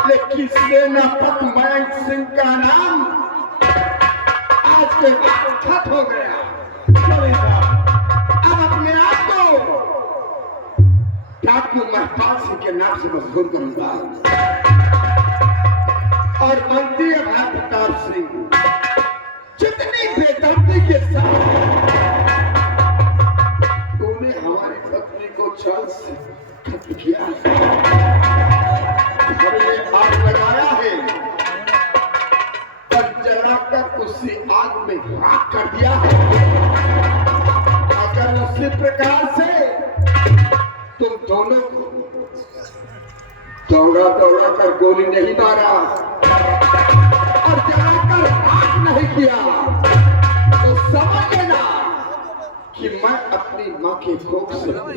लेकिन सेनापति मयंक सिंह का नाम आज के बाद खत्म हो गया। अब अपने आप को डाकू महपाल सिंह के नाम से मशहूर करूंगा, और मंत्री अभय प्रताप सिंह जितनी बेदर्दी के साथ उन्होंने हमारी पत्नी को छल से खत्म किया है, हमने आग लगाया है और जलाकर उसी आग में राख कर दिया है। अगर उसी प्रकार से तुम दोनों को दौड़ा दौड़ा कर गोली नहीं मारा और जलाकर आग नहीं किया तो समझ लेना कि मैं अपनी मां के कोख से पैदा हुआ।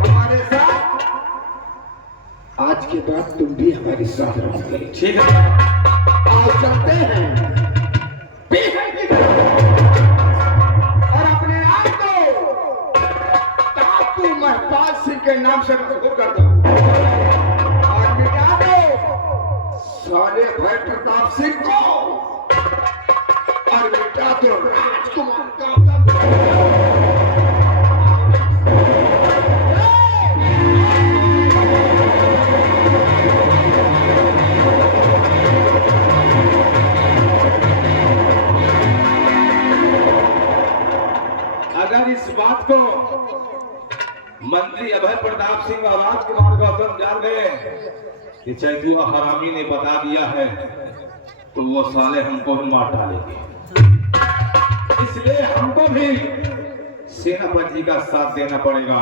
हमारे साथ आज के बाद तुम भी हमारे साथ रहोगे, ठीक है? आओ चलते हैं पीछे की तरफ और अपने आप को डाकू महपाल सिंह के नाम से मशहूर कर दो और मिटा दो सारे अभय प्रताप सिंह को और मिटा दो राजकुमार गौतम। अगर इस बात को मंत्री अभय प्रताप सिंह और राजकुमार गौतम जान गए कि चैतुआ हरामी ने बता दिया है तो वो साले हमको भी मार डालेंगे, इसलिए हमको भी सेनापति का साथ देना पड़ेगा।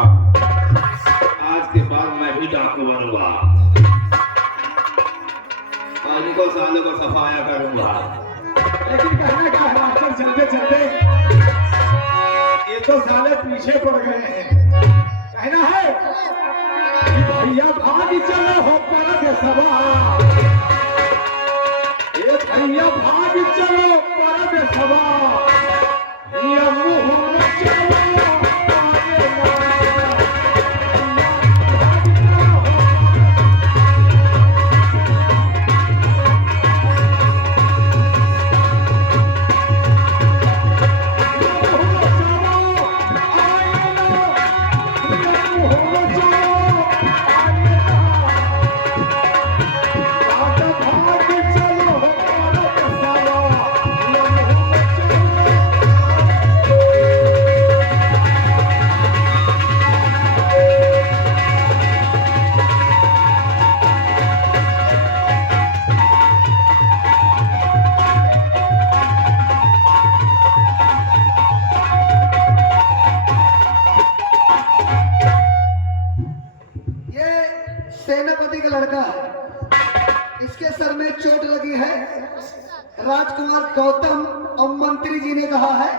आज के बाद मैं भी डाकू बनूंगा और इनको सालों को सफाया करूंगा। लेकिन कहना क्या है मास्टर, चलते चलते ये तो साले पीछे पड़ गए हैं। कहना है कि भैया भाग चलो हो परद सभा, ये भैया भाग चलो परद सभा, ये मुँह न चलो सेनापति का लड़का है। इसके सर में चोट लगी है। राजकुमार गौतम और मंत्री जी ने कहा है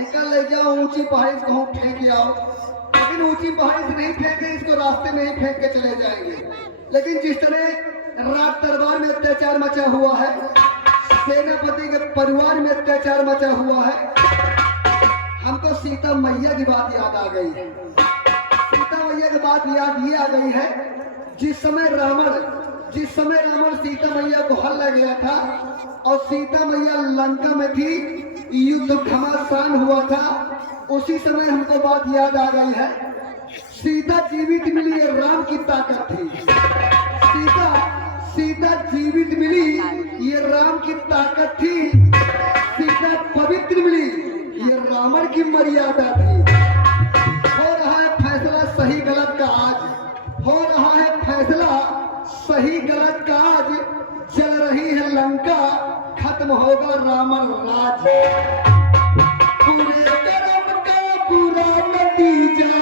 एक ले जाओ ऊंची पहाड़ी से कहूं फेंक आओ, लेकिन ऊंची पहाड़ी से नहीं फेंके, इसको रास्ते में ही फेंक के चले जाएंगे। लेकिन जिस तरह राज दरबार में अत्याचार मचा हुआ है, सेनापति के परिवार में अत्याचार मचा हुआ है, हमको सीता मैया की बात याद आ गई है। सीता मैया की बात याद ये आ गई है, जिस समय रावण सीता मैया को हल लग गया था और सीता मैया लंका में थी, युद्ध घमासान हुआ था, उसी समय हमको बात याद आ गई है। सीता जीवित मिली, ये राम की ताकत थी। सीता जीवित मिली, ये राम की ताकत थी। सीता पवित्र मिली, ये रावण की मर्यादा थी। हो रहा है फैसला सही गलत का आज, हो रहा है फैसला सही गलत का आज। चल रही है लंका, खत्म होगा रावण राज। बुरे कर्म का बुरा नतीजा,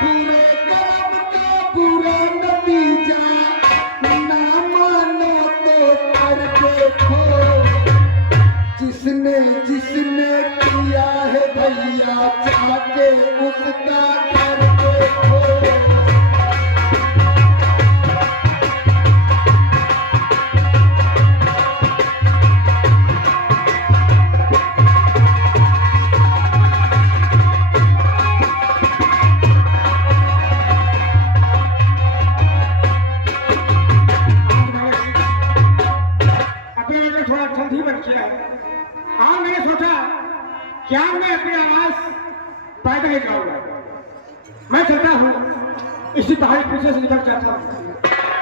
बुरे कर्म का बुरा नतीजा, ना मानो तो कर देखो। जिसने किया है भैया जाके उसका कर देखो। क्या मैं अपनी आवाज पैदा ही करूंगा। मैं चलता हूँ, इसी पहाड़ी पीछे से निकल जाता हूँ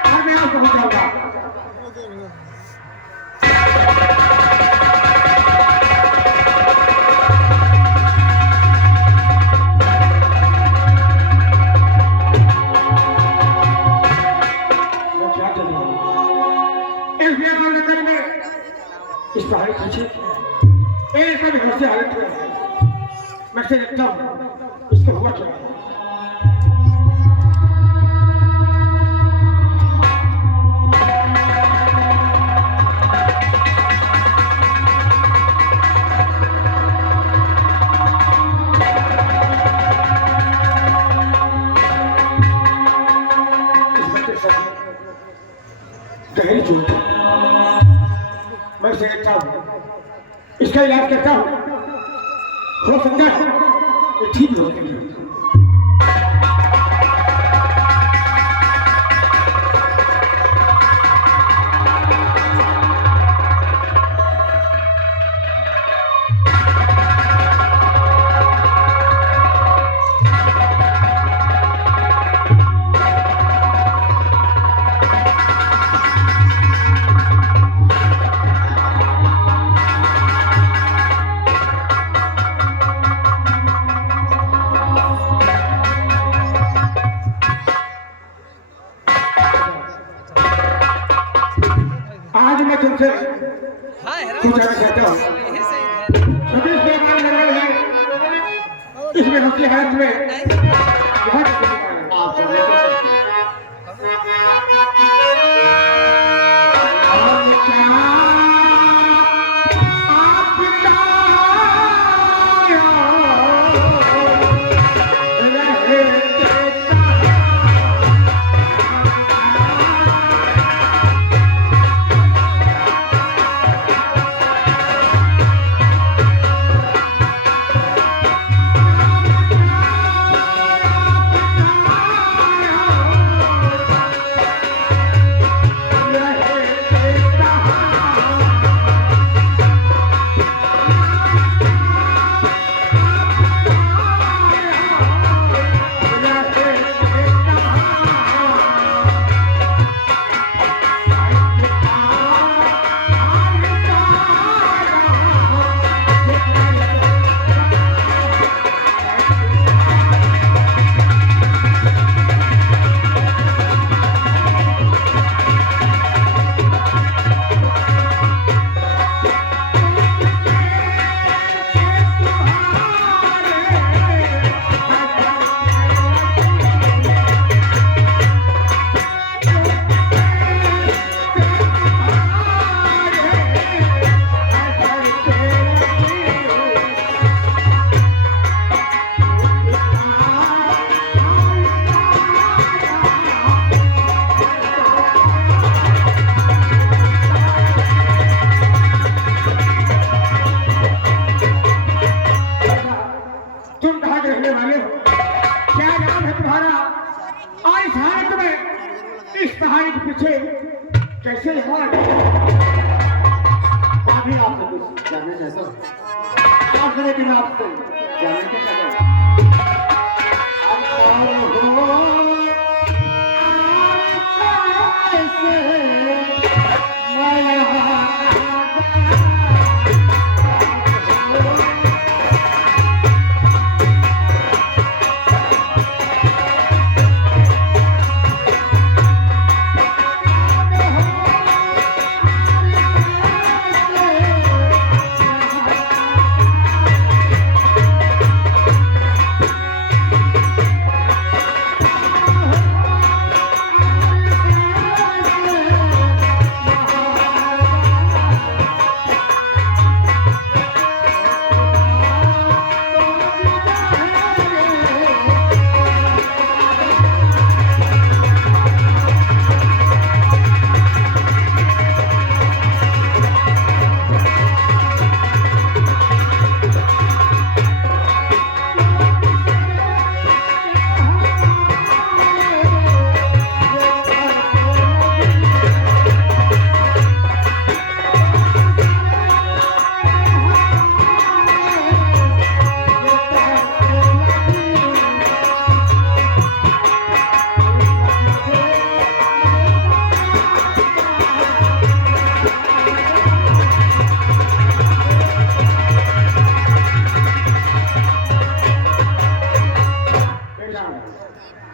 और मैं आप पहुंच जाऊंगा। इस पहाड़ी पीछे एक घर से हालत में मैं से देखता हूँ इसको हुआ क्या। गहरी चोट मैं इसे देखता हूँ, इसका इलाज करता हूँ, हो सकता है ये ठीक हो जाएगी। आज मैं तुमसे पूछना चाहता हूँ, इसमें उसके हाथ में कहानी के पीछे कैसे हुआ अभी आपसे कुछ जानना चाहता हूँ। आखिर के नाम से जानना चाहता हूँ।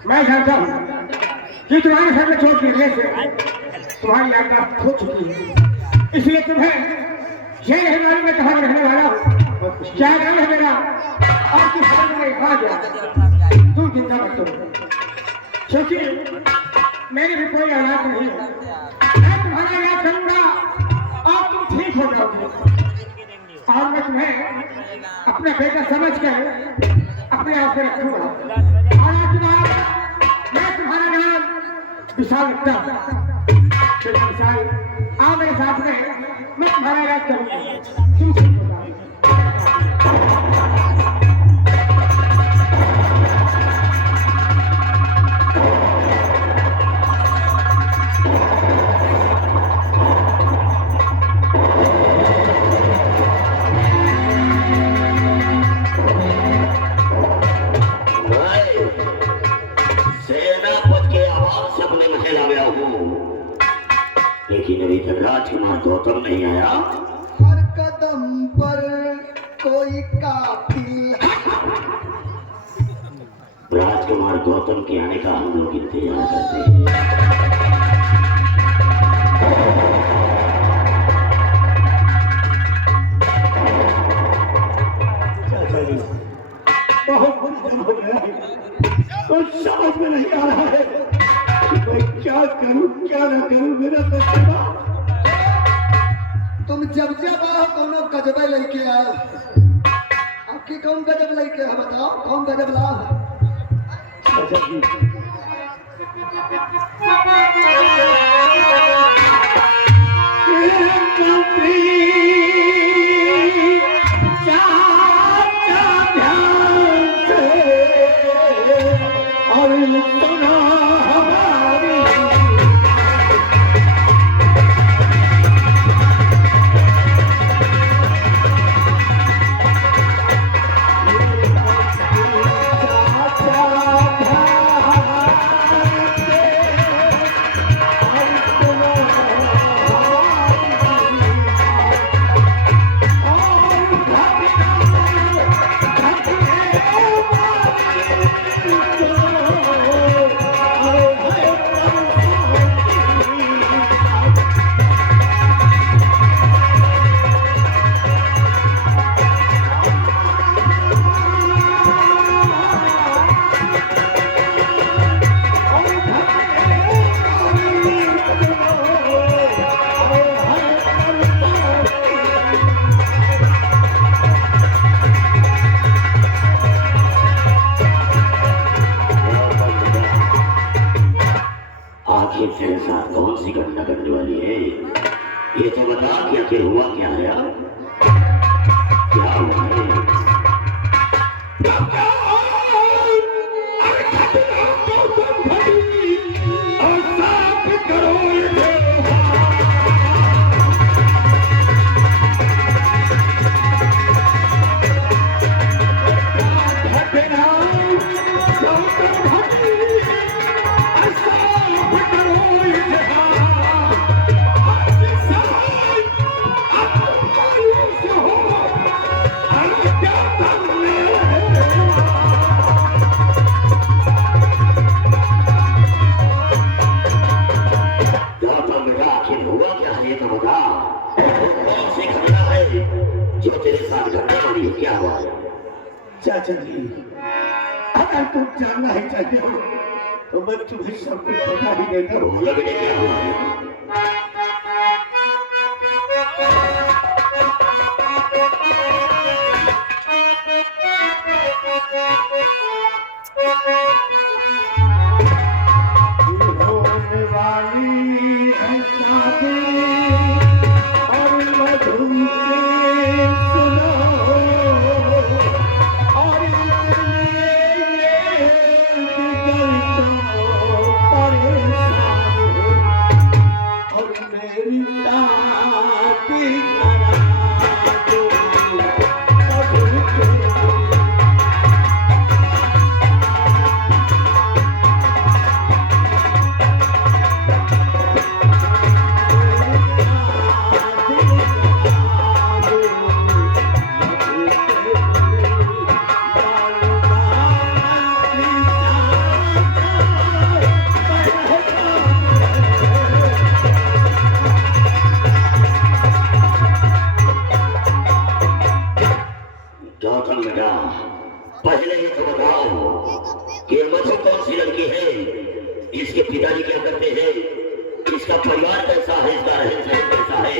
मैं जानता हूँ कि तुम्हारे सर में चोट गिरने से तुम्हारी याददाश्त खो चुकी है, इसलिए तुम्हें ये नहीं मालूम मैं कहाँ रहने वाला हूँ, क्या नाम है मेरा और किस तरह मैं कहाँ गया। तुम चिंता मत करो, क्योंकि मेरी भी कोई औलाद नहीं है। मैं तुम्हारा इलाज करूंगा और तुम ठीक हो जाओगे, और मैं तुम्हें अपना बेटा समझ कर अपने आप से रखूंगा। और आज के बाद मैं तुम्हारा नाम विशाल रखता हूँ। विशाल, आओ मेरे साथ में, मैं तुम्हारा इलाज करूंगा, तुम ठीक हो जाओ। लेकिन अभी तक राजकुमार गौतम नहीं आया। हर कदम पर कोई कातिल। राजकुमार गौतम के आने का हम लोग इंतजार करते हैं। बहुत हो गया है, कुछ समझ में नहीं आ रहा है। मैं क्या करूं क्या न करूं, मेरा तो पता। तुम जब आओ कोनो गजबे लेके आओ। आपकी कौन गजब लेके है बताओ, कौन गजब लाओ? तेरे साथ कौन सी घटना करने वाली है, ये तो बता। क्या हुआ क्या है, क्या हुआ है? से घटना है जो तेरे साथ घटने वाली है। क्या हुआ है? चाचा जी, अगर तुम जानना ही चाहते हो तो मैं तुम्हें सब कुछ बता ही देता हूँ। बोलो बेटे, क्या हुआ है? होने वाली है शादी और मधुर से सुनो, और ये बिगड़ तो परेशान और मेरी शादी करा दो मधुर से। गौतम बेटा, पहले ये तो बताओ कि मधु कौन सी लड़की है, इसके पिताजी क्या करते हैं, इसका परिवार कैसा है, इसका रहन सहन कैसा है,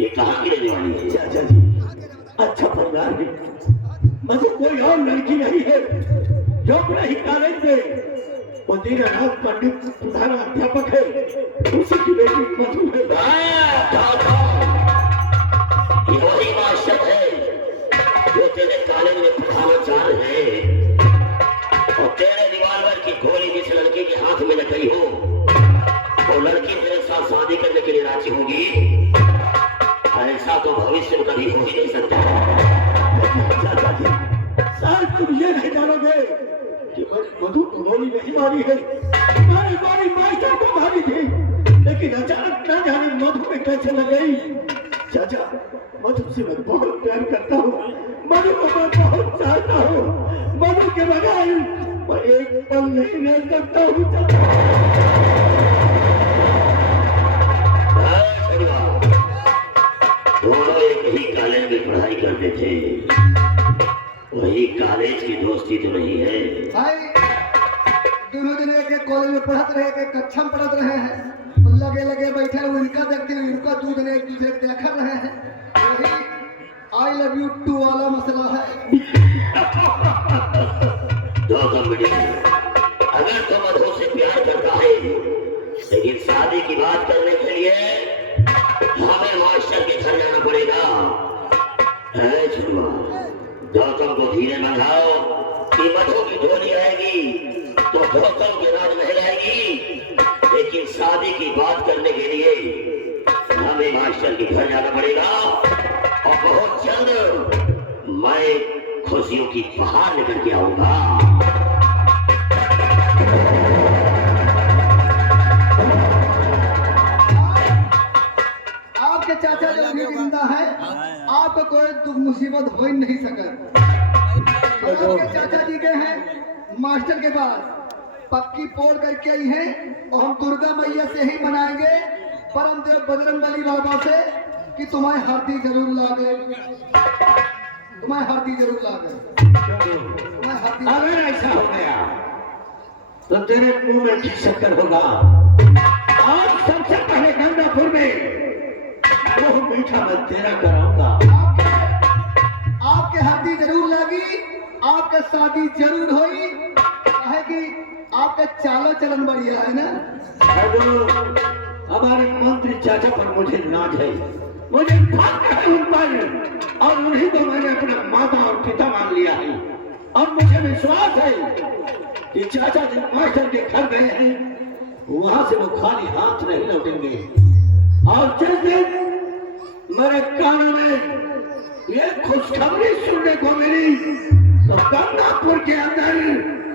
ये कहाँ की रहने वाली है? चाचा जी, अच्छा परिवार है। मधु कोई और लड़की नहीं है जो अपने ही कॉलेज में वो दीनानाथ पंडित प्रधान अध्यापक है, उसी की बेटी मधु है। ये वही मास्टर है जो तेरे कॉलेज में प्रधानाचार्य है, और तेरे रिवॉल्वर की गोली जिस लड़की के हाथ में लग गई हो, वो लड़की तेरे साथ शादी करने के लिए राजी होगी? ऐसा तो भविष्य में कभी हो ही नहीं सकता। चाचा जी, शायद तुम ये नहीं जानोगे कि मधु को गोली नहीं मारी है, मारी गोली मास्टर को मारी थी, लेकिन अचानक न जाने मधु में कैसे लग गई। चाचा, मधु से मैं बहुत प्यार करता हूँ, मधु को मैं बहुत चाहता हूँ, मधु के बगैर मैं एक पल नहीं रह सकता हूँ। दोनों एक ही कॉलेज में पढ़ाई करते थे, वही कॉलेज की दोस्ती तो नहीं है। भाई दोनों जने एक कॉलेज में पढ़त रहे, एक कक्षा में पढ़त रहे हैं, लगे लगे बैठे हुए इनका देखते हुए इनका दू जने एक दूसरे को देख रहे हैं। वही आई लव यू टू वाला मसला है। गौतम बेटा, अगर तुम मधु से प्यार करता है, लेकिन शादी की बात करने के लिए हमें मास्टर के घर जाना पड़ेगा। है छुआ, गौतम को धीरे मंगाओ कि मधु की डोली आएगी तो गौतम के राजमहल आएगी, लेकिन शादी की बात करने के लिए हमें मास्टर के घर जाना पड़ेगा, और बहुत जल्द मैं खुशियों की बहार निकल के आऊंगा। आपके चाचा जो अभी जिंदा है, आपको कोई दुख मुसीबत हो ही नहीं सका। आपके चाचा जी के हैं मास्टर के पास पक्की पोड़ करके आई हैं, और हम दुर्गा मैया से ही मनाएंगे, परम देव बजरंगबली बाबा से कि तुम्हारी हरदी जरूर ला दे, तुम्हारी हरदी जरूर ला दे, तुम्हारी हरदी। अगर ऐसा हो गया तो तेरे मुंह में घी शक्कर होगा। आज सबसे पहले गंगापुर में वो मीठा मैं तेरा कराऊंगा। आपके हरदी जरूर लगी, आपके शादी जरूर हुई, है कि आपका चालो चलन बढ़िया है ना। हमारे मंत्री चाचा पर मुझे नाज है, मुझे भाग्य है उन पर, और उन्हीं को मैंने अपना माता और पिता मान लिया है। और मुझे विश्वास है कि चाचा जी मास्टर के घर गए हैं, वहां से वो खाली हाथ नहीं लौटेंगे। और जिस दिन मेरे कानों में ये खुशखबरी सुनने को मिली तो गंगापुर के अंदर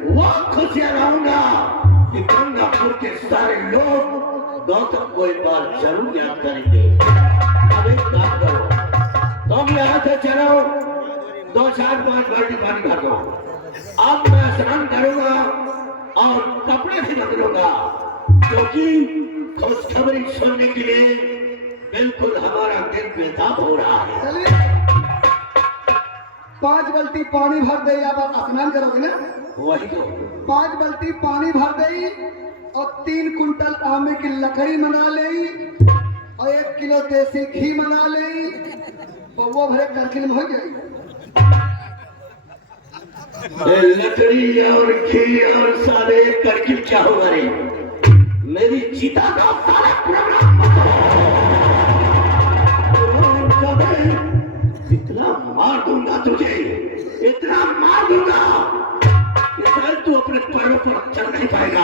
वो खुशियां लाऊंगा कि गंगापुर के सारे लोग गौतम को एक बार जरूर याद करेंगे। अब एक काम करो, तुम यहाँ से चलो, 2-4-5 बाल्टी पानी भर दो। अब मैं स्नान करूंगा और कपड़े भी बदलूंगा, क्योंकि खुशखबरी सुनने के लिए बिल्कुल हमारा दिल बेताब हो रहा है। चलिए 5 बाल्टी पानी भर दे, आप स्नान करोगे ना? वही तो 5 बाल्टी पानी भर दे और 3 कुंटल आमे की लकड़ी मंगा ले और 1 किलो देसी घी मंगा ले, वो भरे करकिल में हो गई। ये लकड़ी और घी और सारे करकिल क्या होगा रे? मेरी चिता का सारा प्रोग्राम इतना मार दूंगा तुझे, इतना मार दूंगा कि तू अपने पैरों पर चल नहीं पाएगा।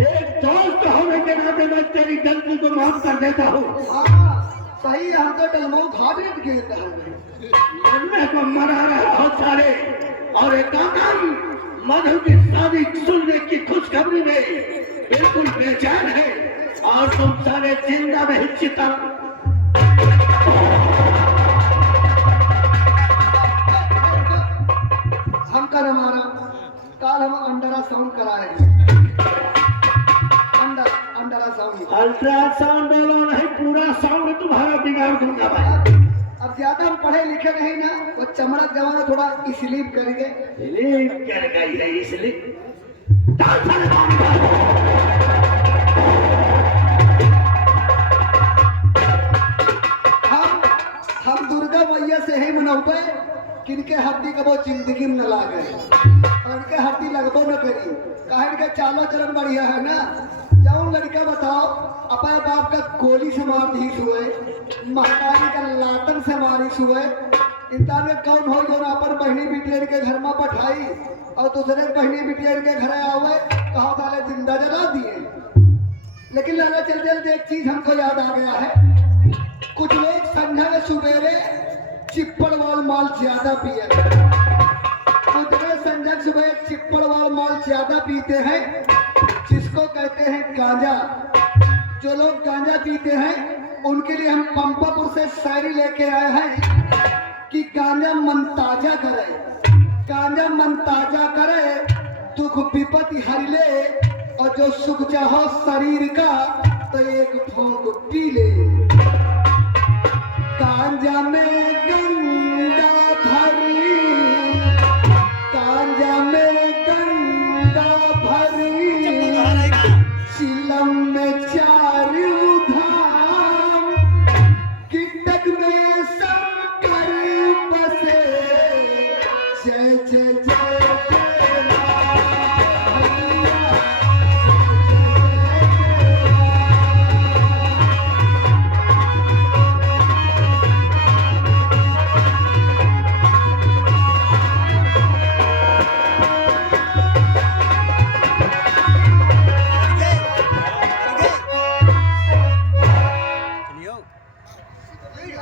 एक दोस्त होने के नाते मैं तेरी गलती को माफ कर देता हूँ। सही है, हम तो डलमऊ घाट रेट गिरता है, मरने को मरा रहे हो सारे, और एक आदम मधु की शादी सुनने की खुशखबरी में बिल्कुल बेचैन है, और तुम सारे जिंदा में चिता। हम का हमारा काल हम अल्ट्रासाउंड कराए, अल्ट्रासाउंड। अल्ट्रासाउंड बोलो नहीं, पूरा साउंड तुम्हारा बिगाड़ दूंगा भाई। अब ज्यादा हम पढ़े लिखे नहीं ना, वो चमड़ा जमाना थोड़ा स्लीप करेंगे। स्लीप कर गई है, इसलिए हम दुर्गा मैया से ही मनौबे किनके हड्डी का वो जिंदगी में न लागे, और इनके हड्डी लगबो न करी, काहे के चालो चरण बढ़िया है ना। जाओ लड़का बताओ, अपने बाप का गोली से मार दी हुए, महतारी का लातन से मारिस हुए, इंसान में कौन हो जो अपन बहनी बिटियर के घर में बैठाई और दूसरे बहनी बिटियर के घर आवे, कहा वाले जिंदा जला दिए। लेकिन लगा चल चल एक चीज हमको याद आ गया है, कुछ लोग संध्या में सुबेरे चिप्पड़ वाल माल ज्यादा पिए, कुछ लोग संध्या सुबह चिप्पड़ वाल माल ज्यादा पीते हैं, जिसको कहते हैं गांजा। जो लोग गांजा पीते हैं उनके लिए हम पंपापुर से शायरी लेके आए हैं कि गांजा मन ताजा करे, गांजा मन ताजा करे, दुख विपत्ति हर ले, और जो सुख चाहो शरीर का तो एक फूंक पी ले। गांजा में गंगा भरी, गांजा में गंगा भरी, चिलम में चारू धाम, गिटक में शंकर बसे, जय जय जय जय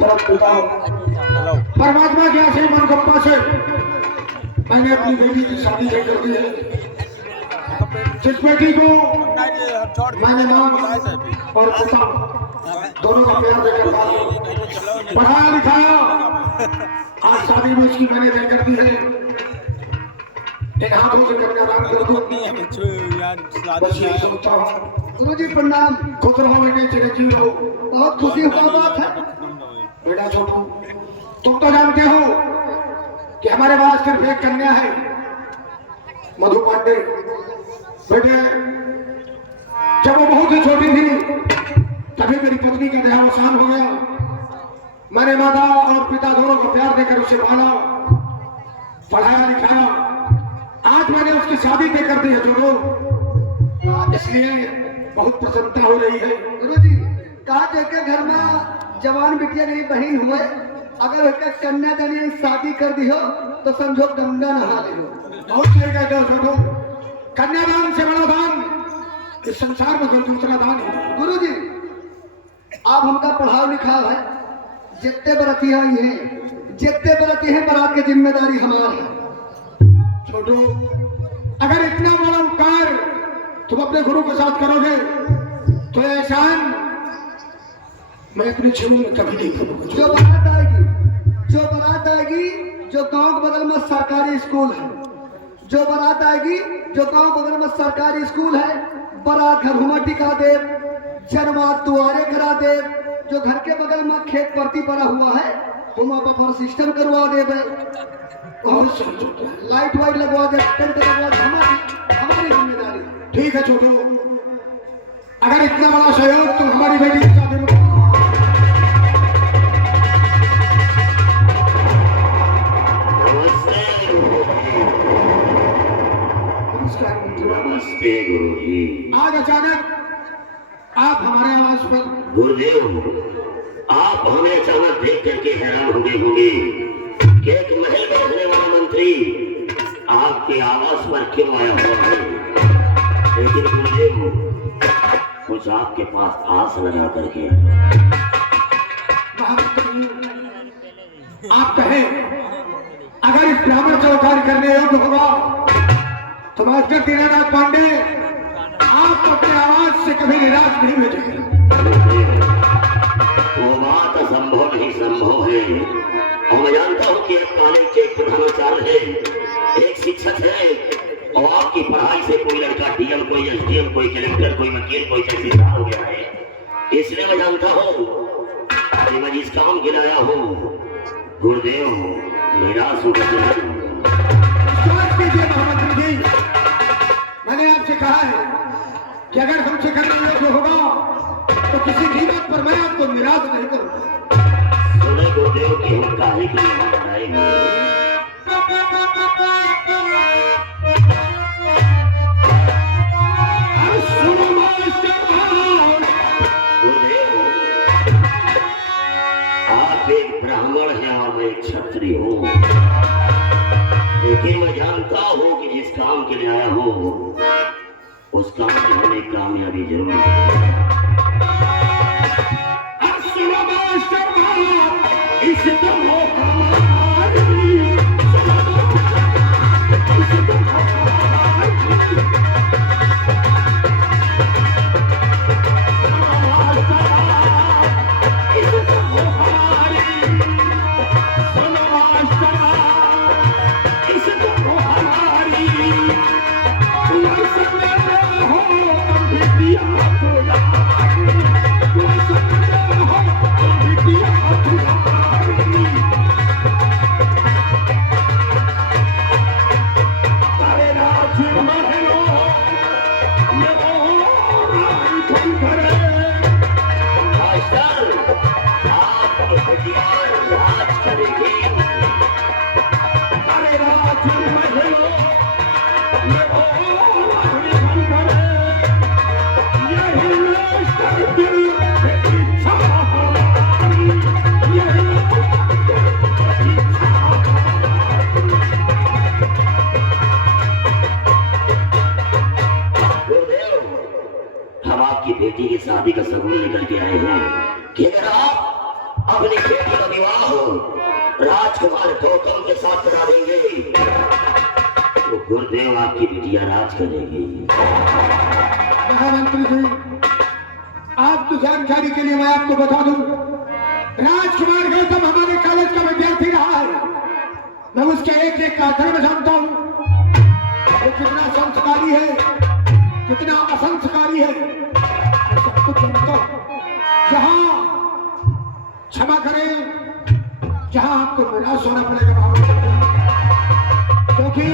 राम भैया। परमात्मा के आश्रय मन कृपा से मैंने अपनी बेटी की शादी तय कर दी है। जिस बेटी को मैंने मां और पिता दोनों का प्यार देकर पढ़ाया लिखाया, आज शादी में उसकी मैंने तय कर दी है। इन हाथों से कन्यादान कर दो, बस यही सोचता हूँ। गुरुजी प्रणाम। खुश रहो बेटे, चिरंजीव रहो। बहुत खुशी का बात है। बेटा छोटू, तुम तो जानते हो कि हमारे पास सिर्फ एक कन्या है, मधु पांडे। बेटे जब वो बहुत ही छोटी थी तभी मेरी पत्नी का देहावसान हो गया। मैंने माता और पिता दोनों को प्यार देकर उसे पाला, पढ़ाया लिखाया। आज मैंने उसकी शादी तय कर दी है जोड़ो, इसलिए बहुत प्रसन्नता हो रही है। गुरुजी कहा देखे घर में जवान बिटिया नहीं बहन हुए, अगर उसका कन्यादान शादी कर दी हो तो समझो गंगा नहा ले लो। बहुत सही कहते हो छोटू, कन्यादान से बड़ा दान इस संसार में कोई दूसरा दान है। गुरुजी आप हमका पढ़ाओ लिखाओ है, जितने बरती हैं जितने बरती हैं बारात की जिम्मेदारी हमारी है। छोटू अगर इतना बड़ा उपकार तुम अपने गुरु के साथ करोगे तो एहसान मैं अपने जीवन में कभी नहीं करूंगा। जो बारात आएगी जो गांव के बगल में सरकारी स्कूल है, जो बारात आएगी जो गांव बगल में सरकारी स्कूल है, बारात घर घुमा टिका दे, जन्मात दुआरे करा दे, जो घर के बगल में खेत परती पड़ा हुआ है वो वहाँ बफर सिस्टम करवा देवे और लाइट वाइट लगवा दे, टेंट लगवा दे, हमारी जिम्मेदारी। ठीक है छोटू, अगर इतना बड़ा सहयोग तुम हमारी बेटी की शादी में नमस्ते गुरुजी। आज अचानक आप हमारे आवाज पर गुरुदेव, आप हमें अचानक देख करके हैरान हो गए होंगे कि एक महल में रहने वाला मंत्री आपके आवास पर क्यों आया हुआ है। लेकिन गुरुदेव, कुछ आपके पास आस लगा करके आप कहें अगर इस ब्राह्मण चौकारी करने योग्य होगा तो मास्टर दीनानाथ पांडे आप अपने आवाज से कभी निराश नहीं भेजेंगे। वो बात असंभव नहीं संभव है। और मैं जानता हूँ कि एक कॉलेज के प्रधानाचार्य है, एक शिक्षक है, और आपकी पढ़ाई से कोई लड़का डीएम, कोई एसडीएम, कोई कलेक्टर, कोई वकील, कोई तहसीलदार हो गया है। इसलिए मैं जानता हूँ कि मैं जिस काम के लाया हूँ गुरुदेव निराश होकर महामंत्री जी, मैंने आपसे कहा है कि अगर हमसे करने योग्य होगा तो किसी कीमत पर मैं आपको निराश नहीं करूंगा। सुने गुरुदेव की हम काहे के लिए हम बनाएंगे। गुरुदेव, आप एक ब्राह्मण हैं और मैं एक क्षत्रिय हूँ, लेकिन मैं जानता हूँ कि जिस काम के लिए आया हूँ उस काम में हमें कामयाबी जरूर है। बेटी की शादी का सबूत लेकर के आए हैं कि अगर आप अपनी बेटी का विवाह हो राजकुमार गौतम के साथ करा देंगे तो गुरुदेव आपकी बिटिया राज करेगी। महामंत्री जी, आपकी जानकारी के लिए मैं आपको बता दूं, राजकुमार गौतम हमारे कॉलेज का विद्यार्थी रहा है। मैं उसके एक एक का धर्म जानता हूं, वो कितना संस्कारी है, कितना असंस्कारी है, सब कुछ जानता हूं। जहां क्षमा करें, जहां आपको निराश होना पड़ेगा महामंत्री जी, क्योंकि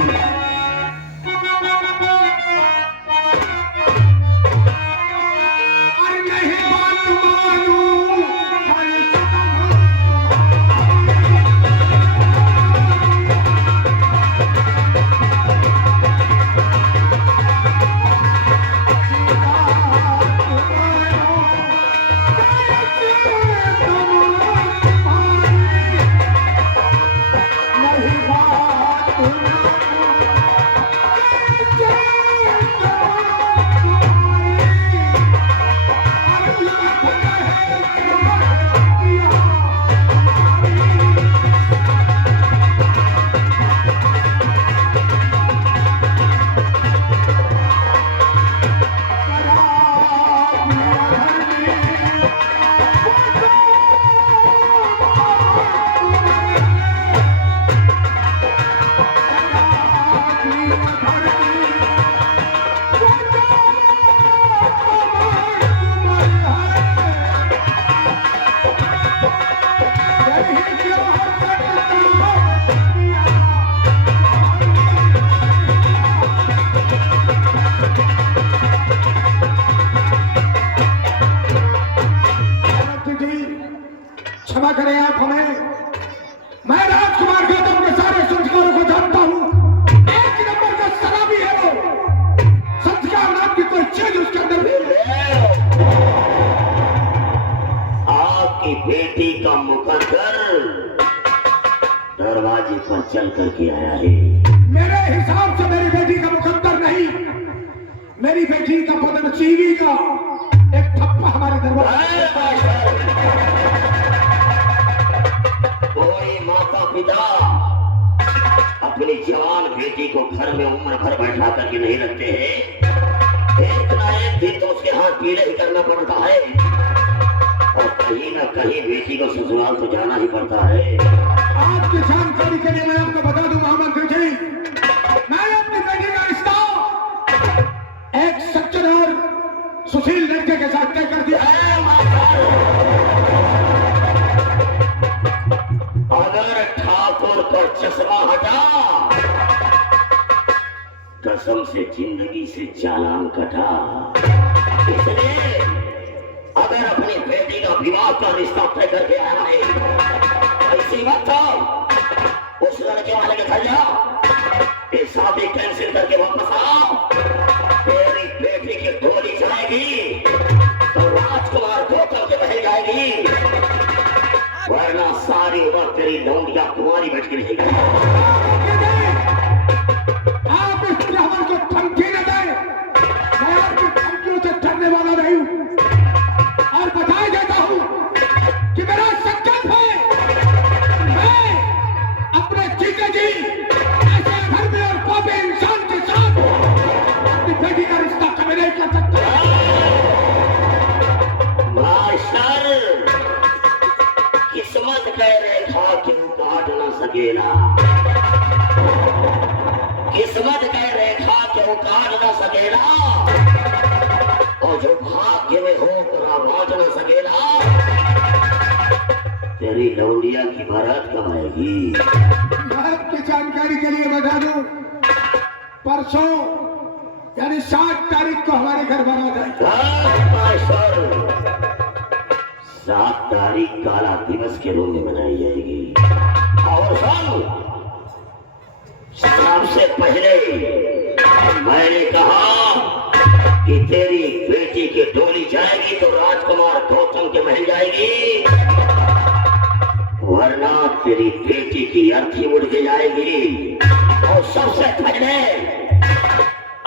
करें आप हमें। मैं राजकुमार गौतम के सारे संस्कारों को जानता हूँ। एक नंबर का शराबी है वो। संस्कार नाम की कोई चीज उसके अंदर नहीं। आपकी बेटी का मुकद्दर दरवाजे पर चल करके आया है। मेरे हिसाब से मेरी बेटी का मुकद्दर नहीं, मेरी बेटी का बदनसीबी का एक थप्पा हमारे दरवाजे। कोई माता पिता अपनी जवान बेटी को घर में उम्र भर बैठा करके नहीं रखते हैं। एक ना एक दिन तो उसके हाथ पीले ही करना पड़ता है और कहीं ना कहीं बेटी को ससुराल तो जाना ही पड़ता है। आपकी जानकारी के लिए मैं आपको बता दूं मोहम्मद जी, मैं अपनी बेटी का रिश्ता एक सज्जन और सुशील लड़के के साथ तय कर दिया है। अगर ठाकुर का चश्मा हटा, कसम से जिंदगी से चालान कटा। इसलिए अगर अपनी बेटी का विवाह का रिश्ता तय करके आया है, ऐसी बात था उस लड़के वाले के घर जाओ, ये शादी कैंसिल करके वापस आओ। तेरी बेटी की गोली जाएगी तो राजकुमार गौतम के बह जाएगी, वरना सारी उम्र तेरी लौंडिया कुमारी बैठ के रहेगी। आप इस ब्राह्मण को धमकी न दें। मैं आपकी धमकियों से डरने वाला नहीं हूं और बता देता हूं कि मेरा संकल्प है, मैं अपने जीते जी ऐसे धर्मी और पापी इंसान के साथ अपनी बेटी का रिश्ता कभी नहीं कर सकता। मास्टर, किस्मत कह रेखा क्यों काट न सकेला, किस्मत कह रेखा क्यों काट न सकेला, और जो भाग्य में हो करा बांट न सकेला। तेरी लौंडिया की बारात कब आएगी? मैं आपकी जानकारी के लिए बता दूं, परसों यानी 7 तारीख को हमारे घर बारात आएगी। 7 तारीख काला दिवस के रूप में मनाई जाएगी। और सबसे पहले मैंने कहा कि तेरी बेटी की डोली जाएगी तो राजकुमार गौतम के महल जाएगी, वरना तेरी बेटी की अर्थी उड़ के जाएगी। और सबसे पहले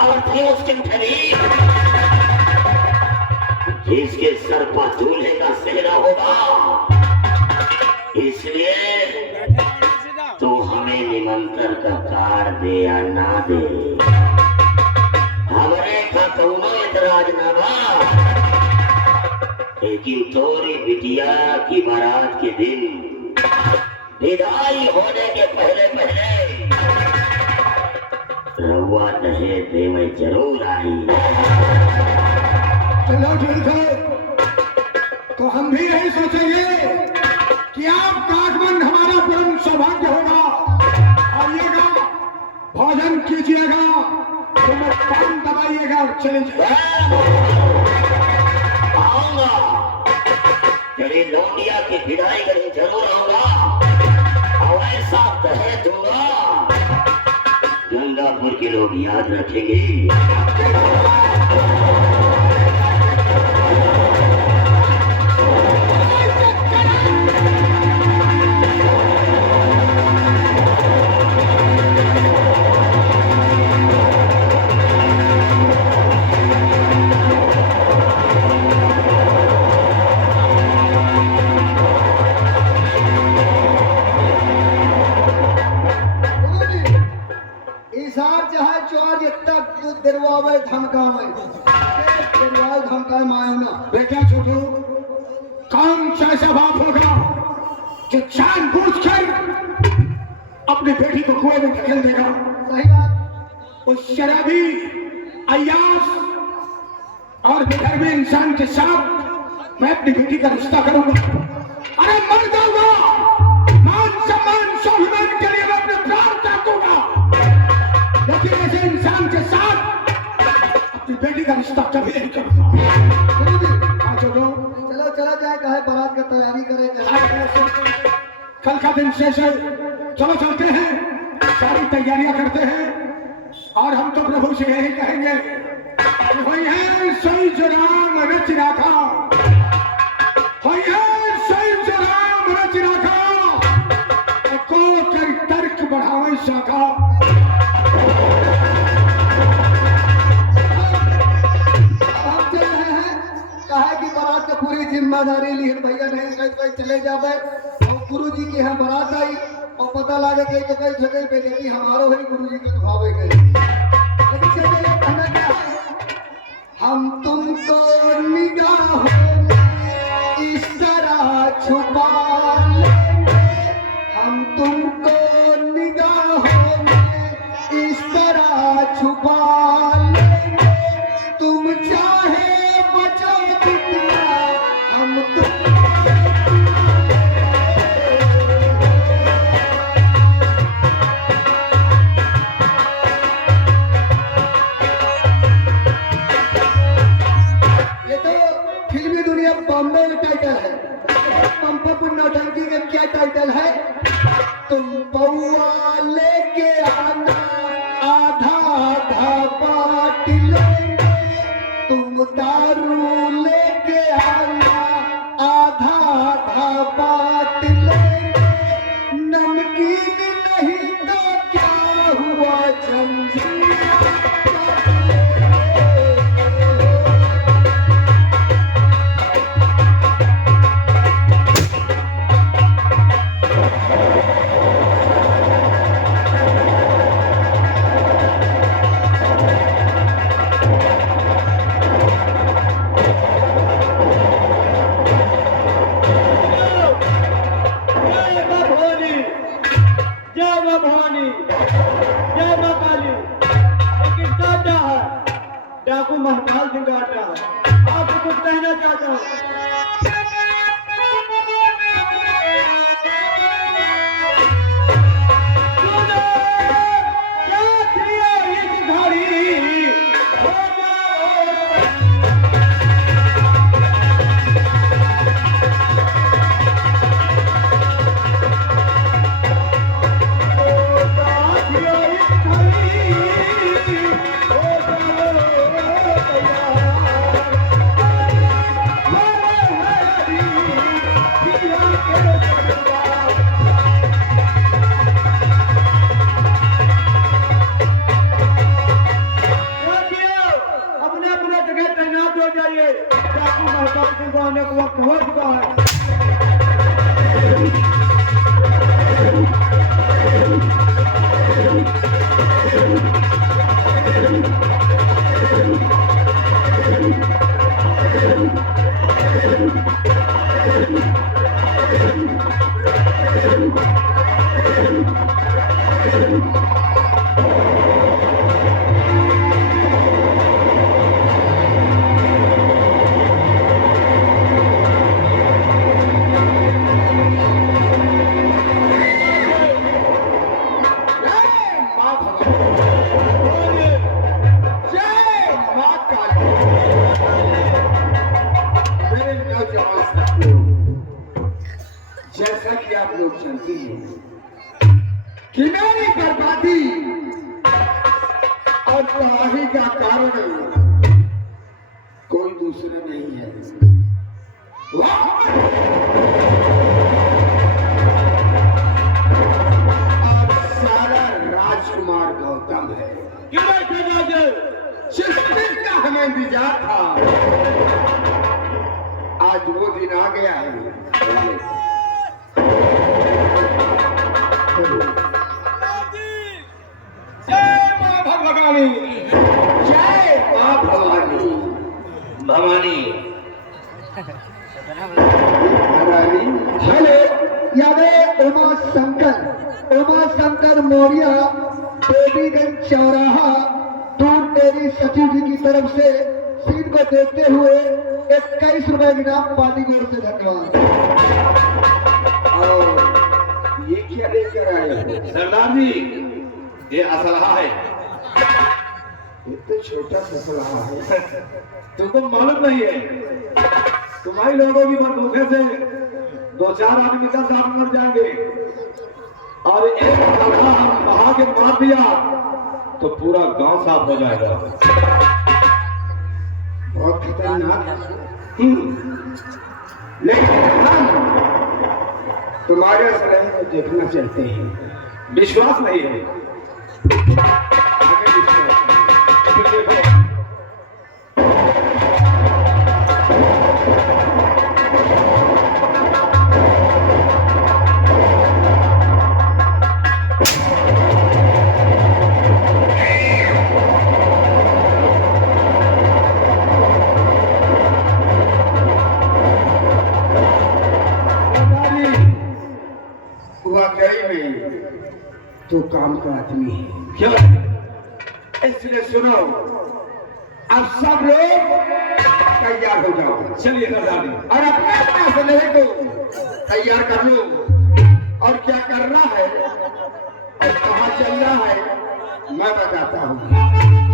अर्थी उसकी उठेगी जिसके सर पर दूल्हे का सेहरा होगा। इसलिए तो हमें निमंत्रण का कार्ड दे या ना दे, हमरे का कौनो इतराज ना बा, लेकिन तोरी बिटिया की बारात के दिन विदाई होने के पहले पहले रहुआ दहेज दे में जरूर आई। चलो ठीक है, तो हम भी यही सोचेंगे कि आपका आगमन हमारा परम सौभाग्य होगा। आइएगा, भोजन कीजिएगा, तो मैं पान दबाइएगा और चले जाइए। आऊंगा, तेरी लौंडिया की विदाई के दिन जरूर आऊंगा और ऐसा दहेज दूंगा गंगापुर के लोग याद रखेंगे। बेटा छोटू, कौन सा ऐसा बाप होगा जो जानबूझकर अपनी बेटी को कुएं में धकेल देगा? सही बात। उस शराबी, अय्याश और बेधर्मी इंसान के साथ मैं अपनी बेटी का रिश्ता करूंगा। अरे मर जाऊंगा, मान सम्मान स्वाभिमान के लिए मैं अपने प्राण त्याग दूंगा, लेकिन ऐसे इंसान के साथ अपनी बेटी का रिश्ता कभी नहीं करूंगा। चलो चला जाए, कहे बारात का तैयारी करें। का दिन शेष है, चलो चलते हैं, सारी तैयारियां करते हैं और हम तो प्रभु से यही कहेंगे कि वही है सही जो राम रच राखा, वही है सही जो राम रच राखा, को कर तर्क बढ़ावे शाखा। आप चल रहे हैं, कहा कि बारात का पूरी जिम्मेदारी लिहन भैया नहीं कहीं कहीं चले जावे और गुरु जी की हम बारात आई और पता लगे कहीं जगह पे लेकिन हमारो ही गुरु जी के भावे गए, लेकिन चले कहना क्या है, हम तुमको निगाहों में इस तरह छुपा लेंगे, हम तुमको निगाहों में इस तरह छुपा लेंगे, तुम चाहे बचो कितना हम तुमको बॉम्बे में टाइटल है, पंपापुर नौटंकी का क्या टाइटल है, तुम पौआ लेके आना आधा आधा बांट लेंगे, तुम दारू लेके आना आधा आधा बांट लेंगे, नमकीन नहीं तो क्या हुआ जंजीर। डाकू महताल जिंगाटा आपको कुछ कहना चाहता हूँ। वक्त हो चुका है। जैसा कि आप लोग जानते हैं कि मेरी बर्बादी और तबाही का कारण कोई दूसरा नहीं है, और सारा राजकुमार गौतम है। जिस दिन का हमें इंतजार था आज वो दिन आ गया है। जय मां भगवानी, जय मां भवानी। भवानी हेलो, यावे उमा शंकर मौर्य, देवीगंज चौराहा, दूर तेरी सचिव जी की तरफ से सीट को देखते हुए 21 रुपए की नाम पार्टी की ओर से धन्यवाद। और ये क्या लेकर आए हो? सरदार जी, ये असलहा है। इतना छोटा सा असलहा है, तुमको मालूम नहीं है? तुम्हारी लोगों की बंदूकों से 2-4 आदमी 10 आदमी मर जाएंगे, और एक गड्ढा हम बहा के मार दिया तो पूरा गांव साफ हो जाएगा। बहुत खतरनाक है, लेकिन हम तुम्हारे सलाह को देखना चाहते हैं। विश्वास नहीं है। आगे विश्वास है। फिर देखो वाकई में तो काम का आदमी है। क्या? इसलिए सुनो, अब सब लोग तैयार हो जाओ। चलिए सरदारी। और अपने अपने सलेह को तैयार कर लो। और क्या करना है और कहाँ चलना है मैं बताता हूँ।